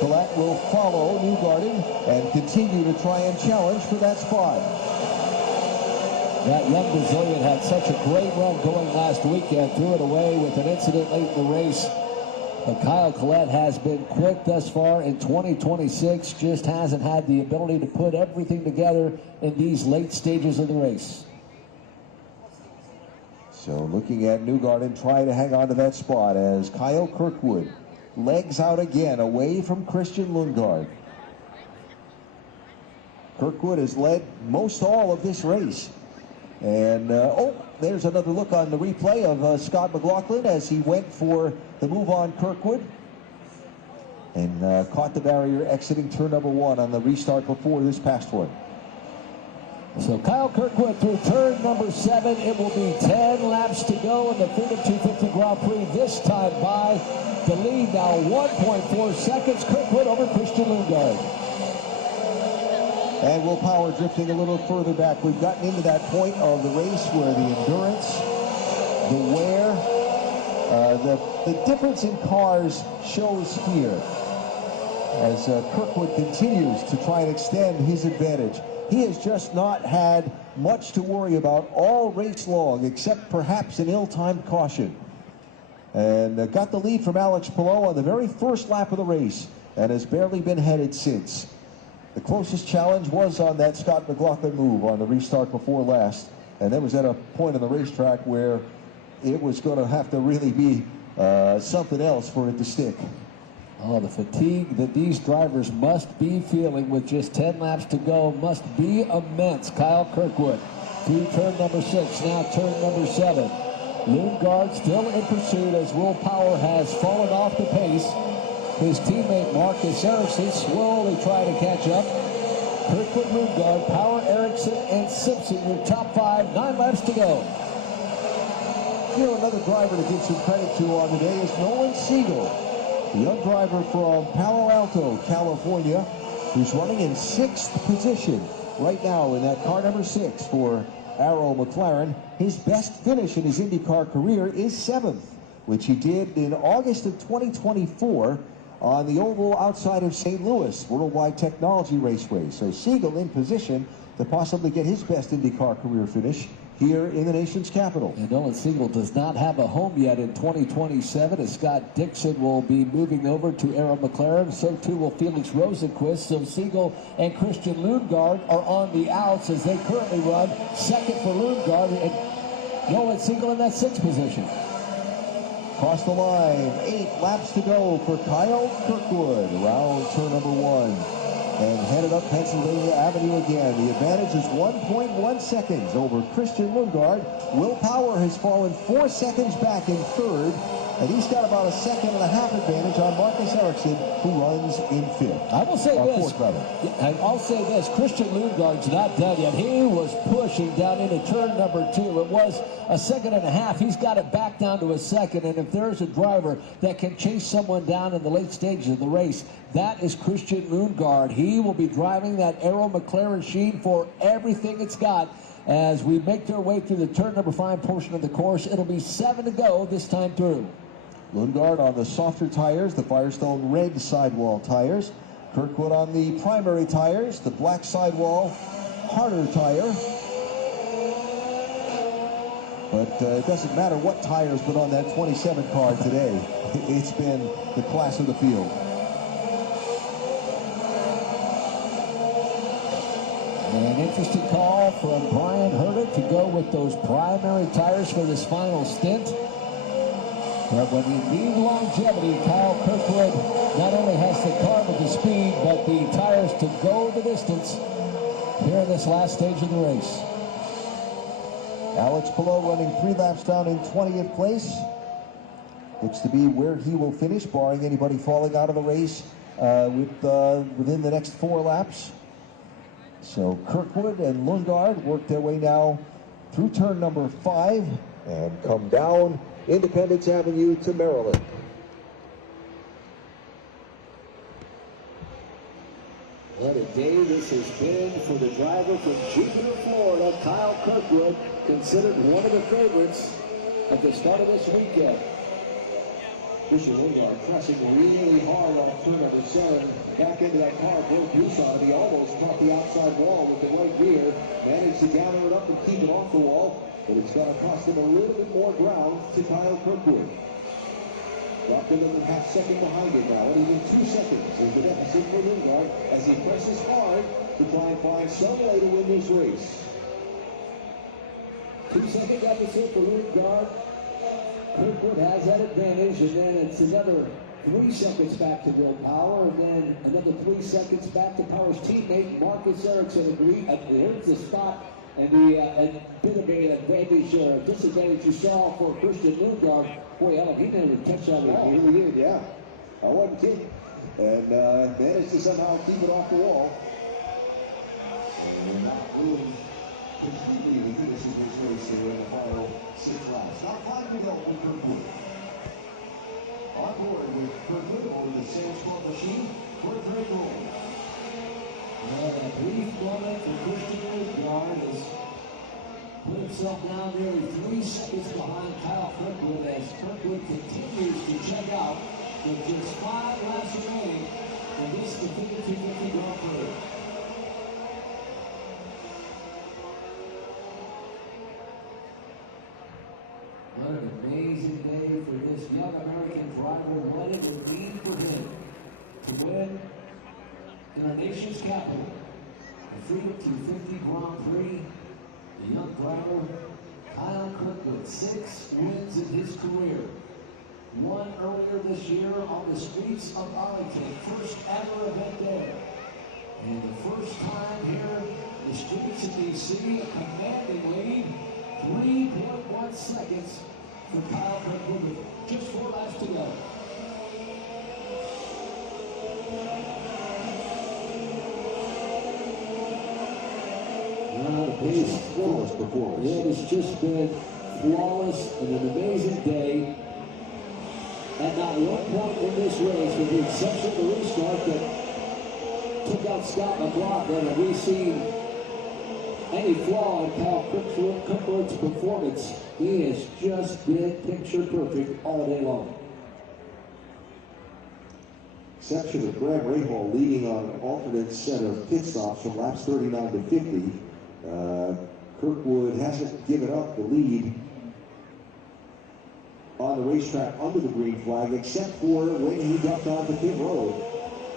Collette will follow Newgarden and continue to try and challenge for that spot. That young Brazilian had such a great run going last weekend, threw it away with an incident late in the race. But Kyle Collette has been quick thus far in 2026, just hasn't had the ability to put everything together in these late stages of the race. So looking at Newgarden trying to hang on to that spot as Kyle Kirkwood legs out again away from Christian Lundgaard. Kirkwood has led most all of this race. And, there's another look on the replay of Scott McLaughlin as he went for the move on Kirkwood and caught the barrier exiting turn number 1 on the restart before this past one. So Kyle Kirkwood through turn number 7. It will be 10 laps to go in the Freedom 250 Grand Prix, this time by the lead now 1.4 seconds. Kirkwood over Christian Lundgaard. And Will Power drifting a little further back. We've gotten into that point of the race where the endurance, the wear, the difference in cars shows here as Kirkwood continues to try and extend his advantage. He has just not had much to worry about all race long, except perhaps an ill-timed caution. And got the lead from Alex Palou on the very first lap of the race and has barely been headed since. The closest challenge was on that Scott McLaughlin move on the restart before last, and that was at a point on the racetrack where it was going to have to really be something else for it to stick. Oh, the fatigue that these drivers must be feeling with just 10 laps to go must be immense. Kyle Kirkwood through turn number 6, now turn number 7. Lundgaard still in pursuit as Will Power has fallen off the pace. His teammate Marcus Ericsson slowly trying to catch up. Kirkwood, Lundgaard, Power, Ericsson, and Simpson, your top 5, 9 laps to go. You know, another driver to give some credit to on the day is Nolan Siegel, the young driver from Palo Alto, California, who's running in 6th position right now in that car number 6 for Arrow McLaren. His best finish in his IndyCar career is 7th, which he did in August of 2024 on the oval outside of St. Louis, Worldwide Technology Raceway. So Siegel in position to possibly get his best IndyCar career finish here in the nation's capital. And Nolan Siegel does not have a home yet in 2027, as Scott Dixon will be moving over to Arrow McLaren. So too will Felix Rosenquist. So Siegel and Christian Lundgaard are on the outs as they currently run 2nd for Lundgaard and Nolan Siegel in that 6th position. Across the line, 8 laps to go for Kyle Kirkwood around turn number 1. And headed up Pennsylvania Avenue again. The advantage is 1.1 seconds over Christian Lundgaard. Will Power has fallen 4 seconds back in 3rd, and he's got about a 1.5 second advantage on Marcus Ericsson, who runs in 5th. I will say this. 4th, rather. I'll say this. Christian Lundgaard's not done yet. He was pushing down into turn number 2. It was a 1.5 seconds. He's got it back down to a 2nd, and if there's a driver that can chase someone down in the late stages of the race, that is Christian Lundgaard. He will be driving that Arrow McLaren Sheen for everything it's got as we make their way through the turn number 5 portion of the course. It'll be 7 to go this time through. Lundgaard on the softer tires, the Firestone red sidewall tires. Kirkwood on the primary tires, the black sidewall harder tire. But it doesn't matter what tires put on that 27 car today. It's been the class of the field. An interesting call from Brian Herta to go with those primary tires for this final stint. But when you need longevity, Kyle Kirkwood not only has the car with the speed, but the tires to go the distance here in this last stage of the race. Alex Palou running 3 laps down in 20th place. Looks to be where he will finish, barring anybody falling out of the race within the next 4 laps. So Kirkwood and Lundgaard work their way now through turn number 5 and come down Independence Avenue to Maryland. What a day this has been for the driver from Jupiter, Florida, Kyle Kirkwood, considered one of the favorites at the start of this weekend. Christian Lundgaard pressing really hard on turn number 7. Back into that car, broke loose on it. He almost caught the outside wall with the right rear. Managed to gather it up and keep it off the wall, but it's going to cost him a little bit more ground to Kyle Kirkwood. Dropped another half second behind him now, and even 2 seconds is the deficit for Lundgaard as he presses hard to try and find some way to win this race. 2 second deficit for Lundgaard. Kirkwood has that advantage, and then it's another 3 seconds back to Will Power, and then another 3 seconds back to Power's teammate Marcus Ericsson. Here's the spot And the bit of an advantage or disadvantage you saw for Christian Lundgaard, boy, he never touched that ball. He really did, yeah. I wasn't kidding. And managed to somehow keep it off the wall. And that ruined completely the finish of this race here in the final 6 laps. Not 5 to go with Kirkwood. On board with Kirkwood over the Sam's Club machine for a great goal. Well, a brief moment for Christian Lundgaard has put himself now nearly 3 seconds behind Kyle Kirkwood as Kirkwood continues to check out with just 5 laps remaining in this definitive 250 Grand Prix. What an amazing day for this young American driver. What it would mean for him to win in our nation's capital, the Freedom 250 Grand Prix. The young driver, Kyle Kirkwood, 6 wins in his career. 1 earlier this year on the streets of Arlington, first ever event there. And the first time here, the streets of DC, a commanding lead, 3.1 seconds for Kyle Kirkwood with just 4 laps to go. Flawless performance. It has just been flawless and an amazing day. At not one point in this race, with the exception of the restart that took out Scott McLaughlin, have we seen any flaw in Kyle Kirkwood's performance. He has just been picture perfect all day long. Exception of Graham Rahal leading on an alternate set of pit stops from laps 39 to 50. Kirkwood hasn't given up the lead on the racetrack under the green flag, except for when he ducked onto pit road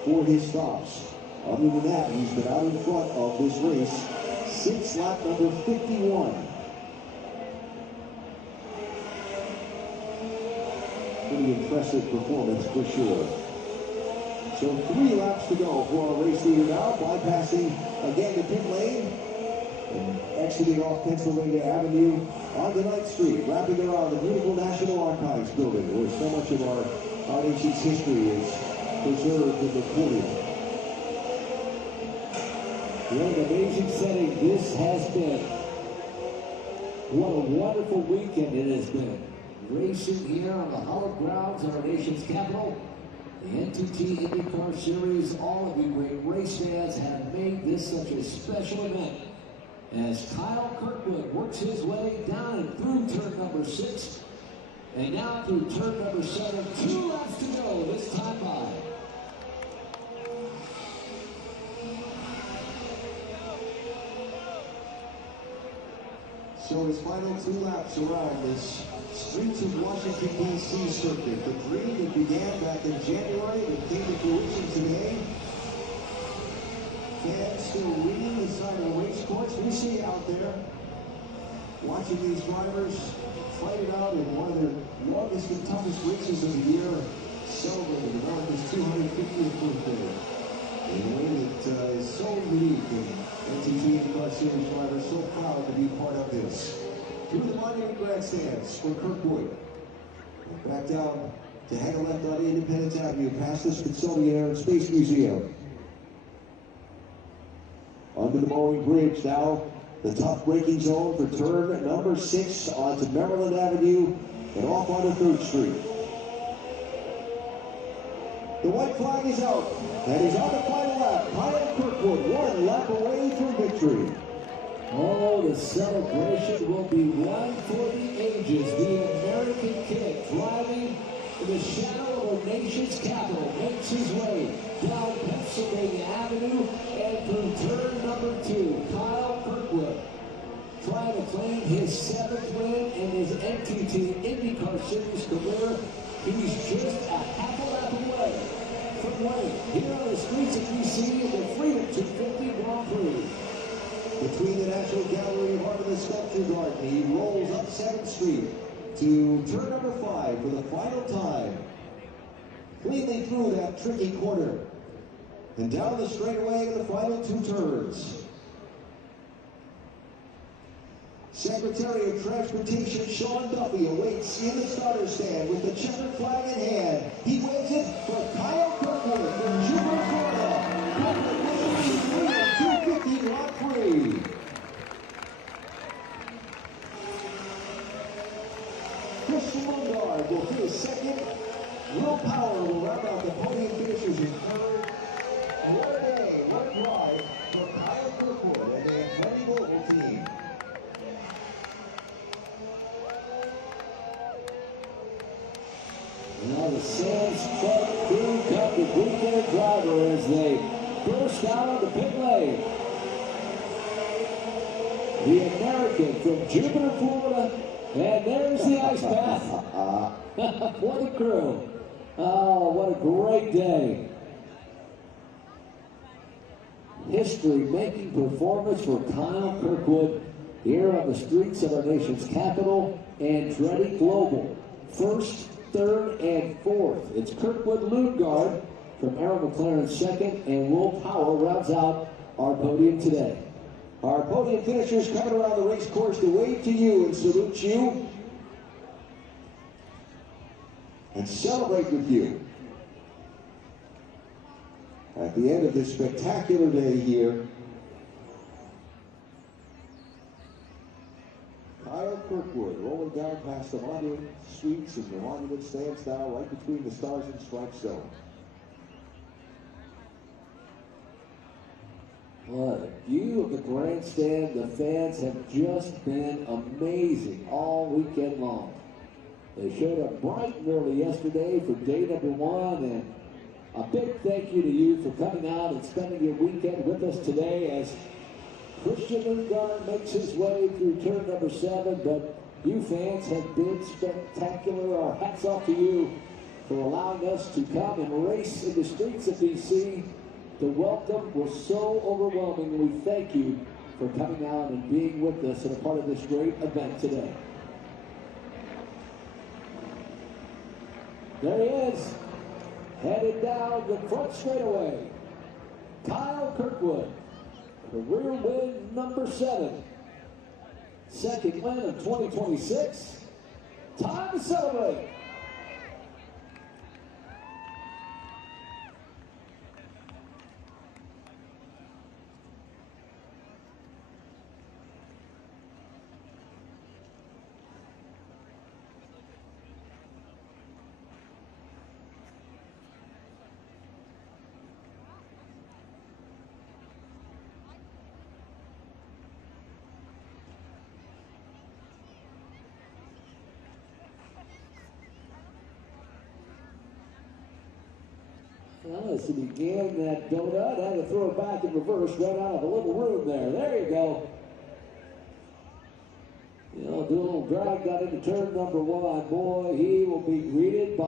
for his stops. Other than that, he's been out in front of this race since lap number 51. Pretty impressive performance for sure. So 3 laps to go for our race leader now, bypassing again the pit lane and exiting off Pennsylvania Avenue onto 9th Street, wrapping around the beautiful National Archives building where so much of our nation's history is preserved and recorded. What an amazing setting this has been. What a wonderful weekend it has been. Racing here on the hallowed grounds of our nation's capital. The NTT IndyCar Series, all of you great race fans have made this such a special event. As Kyle Kirkwood works his way down and through turn number 6, and now through turn number 7, 2 laps to go this time by. So his final 2 laps around this streets of Washington, D.C. circuit, the dream that began back in January that came to fruition today. Fans still reading the side of the race course. We see out there, watching these drivers fight it out in one of their longest and toughest races of the year, celebrating America's 250th birthday in a way that is so unique. And NTT IndyCar Series drivers so proud to be part of this. Through the monument grandstands for Kirkwood. Back down to hang a left on Independence Avenue, past the Smithsonian Air and Space Museum. Under the Boeing Bridge now, the tough braking zone for turn number 6 onto Maryland Avenue and off onto 3rd Street. The white flag is out, and he's on the final lap. Kyle Kirkwood, 1 lap away from victory. Oh, the celebration will be one for the ages. The American kid driving in the shadow of our nation's capital makes his way down Pennsylvania Avenue and through turn number 2. Kyle Kirkwood trying to claim his 7th win in his NTT IndyCar Series career. He's just a half a lap away from winning here on the streets of DC in the Freedom 250 Grand Prix. Between the National Gallery of Art and the Sculpture Garden, he rolls up 7th Street to turn number 5 for the final time. Cleanly through that tricky corner and down the straightaway in the final 2 turns. Secretary of Transportation Sean Duffy awaits in the starter stand with the checkered flag in hand. He waves it for Kyle Kirkwood from Jupiter, Florida. Kirkwood wins the 250 Grand Prix. Christian Lundgaard will finish second. Will Power will round out the podium finishers in third. What a day, what a drive for Kyle Kirkwood and the Athletic Global team. Now the Sands truck crew come to greet their driver as they burst out on the pit lane. The American from Jupiter, Florida, and there's the ice bath for the crew. Oh, what a great day. History-making performance for Kyle Kirkwood here on the streets of our nation's capital, Andretti Global. First, third, and fourth. It's Kirkwood Lundgaard from Aaron McLaren second, and Will Power rounds out our podium today. Our podium finishers coming around the race course to wave to you and salute you and celebrate with you. At the end of this spectacular day here, Kyle Kirkwood rolling down past the monument suites and the monument stands now right between the Stars and Stripes zone. What a view of the grandstand. The fans have just been amazing all weekend long. They showed up bright and early yesterday for day number one, and a big thank you to you for coming out and spending your weekend with us today as Christian Lundgaard makes his way through turn number 7, but you fans have been spectacular. Our hats off to you for allowing us to come and race in the streets of DC. The welcome was so overwhelming. We thank you for coming out and being with us and a part of this great event today. There he is, headed down the front straightaway. Kyle Kirkwood, career win number 7. Second win of 2026. Time to celebrate. Well, as he began that donut, had to throw it back in reverse, right out of a little room there. There you go. You know, do a little drag, got into turn number 1. Boy, he will be greeted by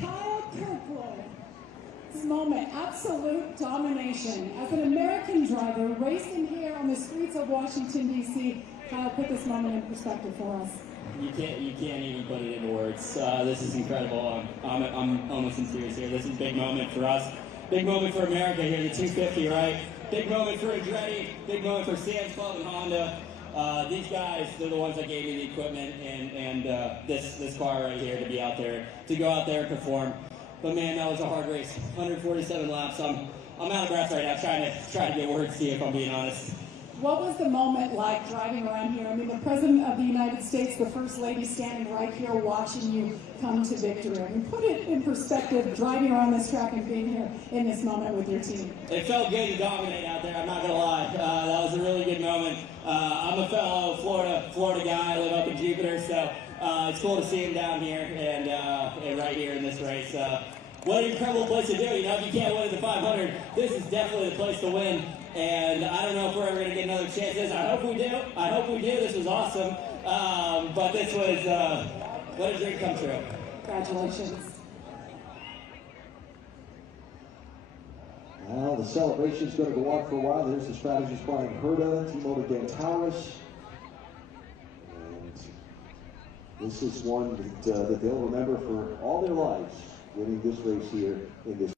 Kyle Kirkwood. This moment, absolute domination. As an American driver racing here on the streets of Washington, D.C., Kyle, put this moment in perspective for us. You can't even put it into words. This is incredible. I'm almost in tears here. This is a big moment for us. Big moment for America here, the 250, right? Big moment for Andretti. Big moment for Sam's Club and Honda. These guys, they're the ones that gave me the equipment and this car right here to be out there, to go out there and perform. But man, that was a hard race. 147 laps. I'm out of breath right now, trying to get words to you, if I'm being honest. What was the moment like driving around here? I mean, the President of the United States, the First Lady standing right here watching you come to victory. I mean, put it in perspective, driving around this track and being here in this moment with your team. It felt good to dominate out there, I'm not going to lie. That was a really good moment. I'm a fellow Florida guy. I live up in Jupiter, so it's cool to see him down here and right here in this race. What an incredible place to do. You know, if you can't win at the 500, this is definitely the place to win. And I don't know if we're ever going to get another chance at this. I hope we do. I hope we do. This was awesome. But this was, what a dream come true. Congratulations. Well, the celebration's going to go on for a while. There's the strategist Brian Herda, Timo Dentalis. And this is one that they'll remember for all their lives, winning this race here in this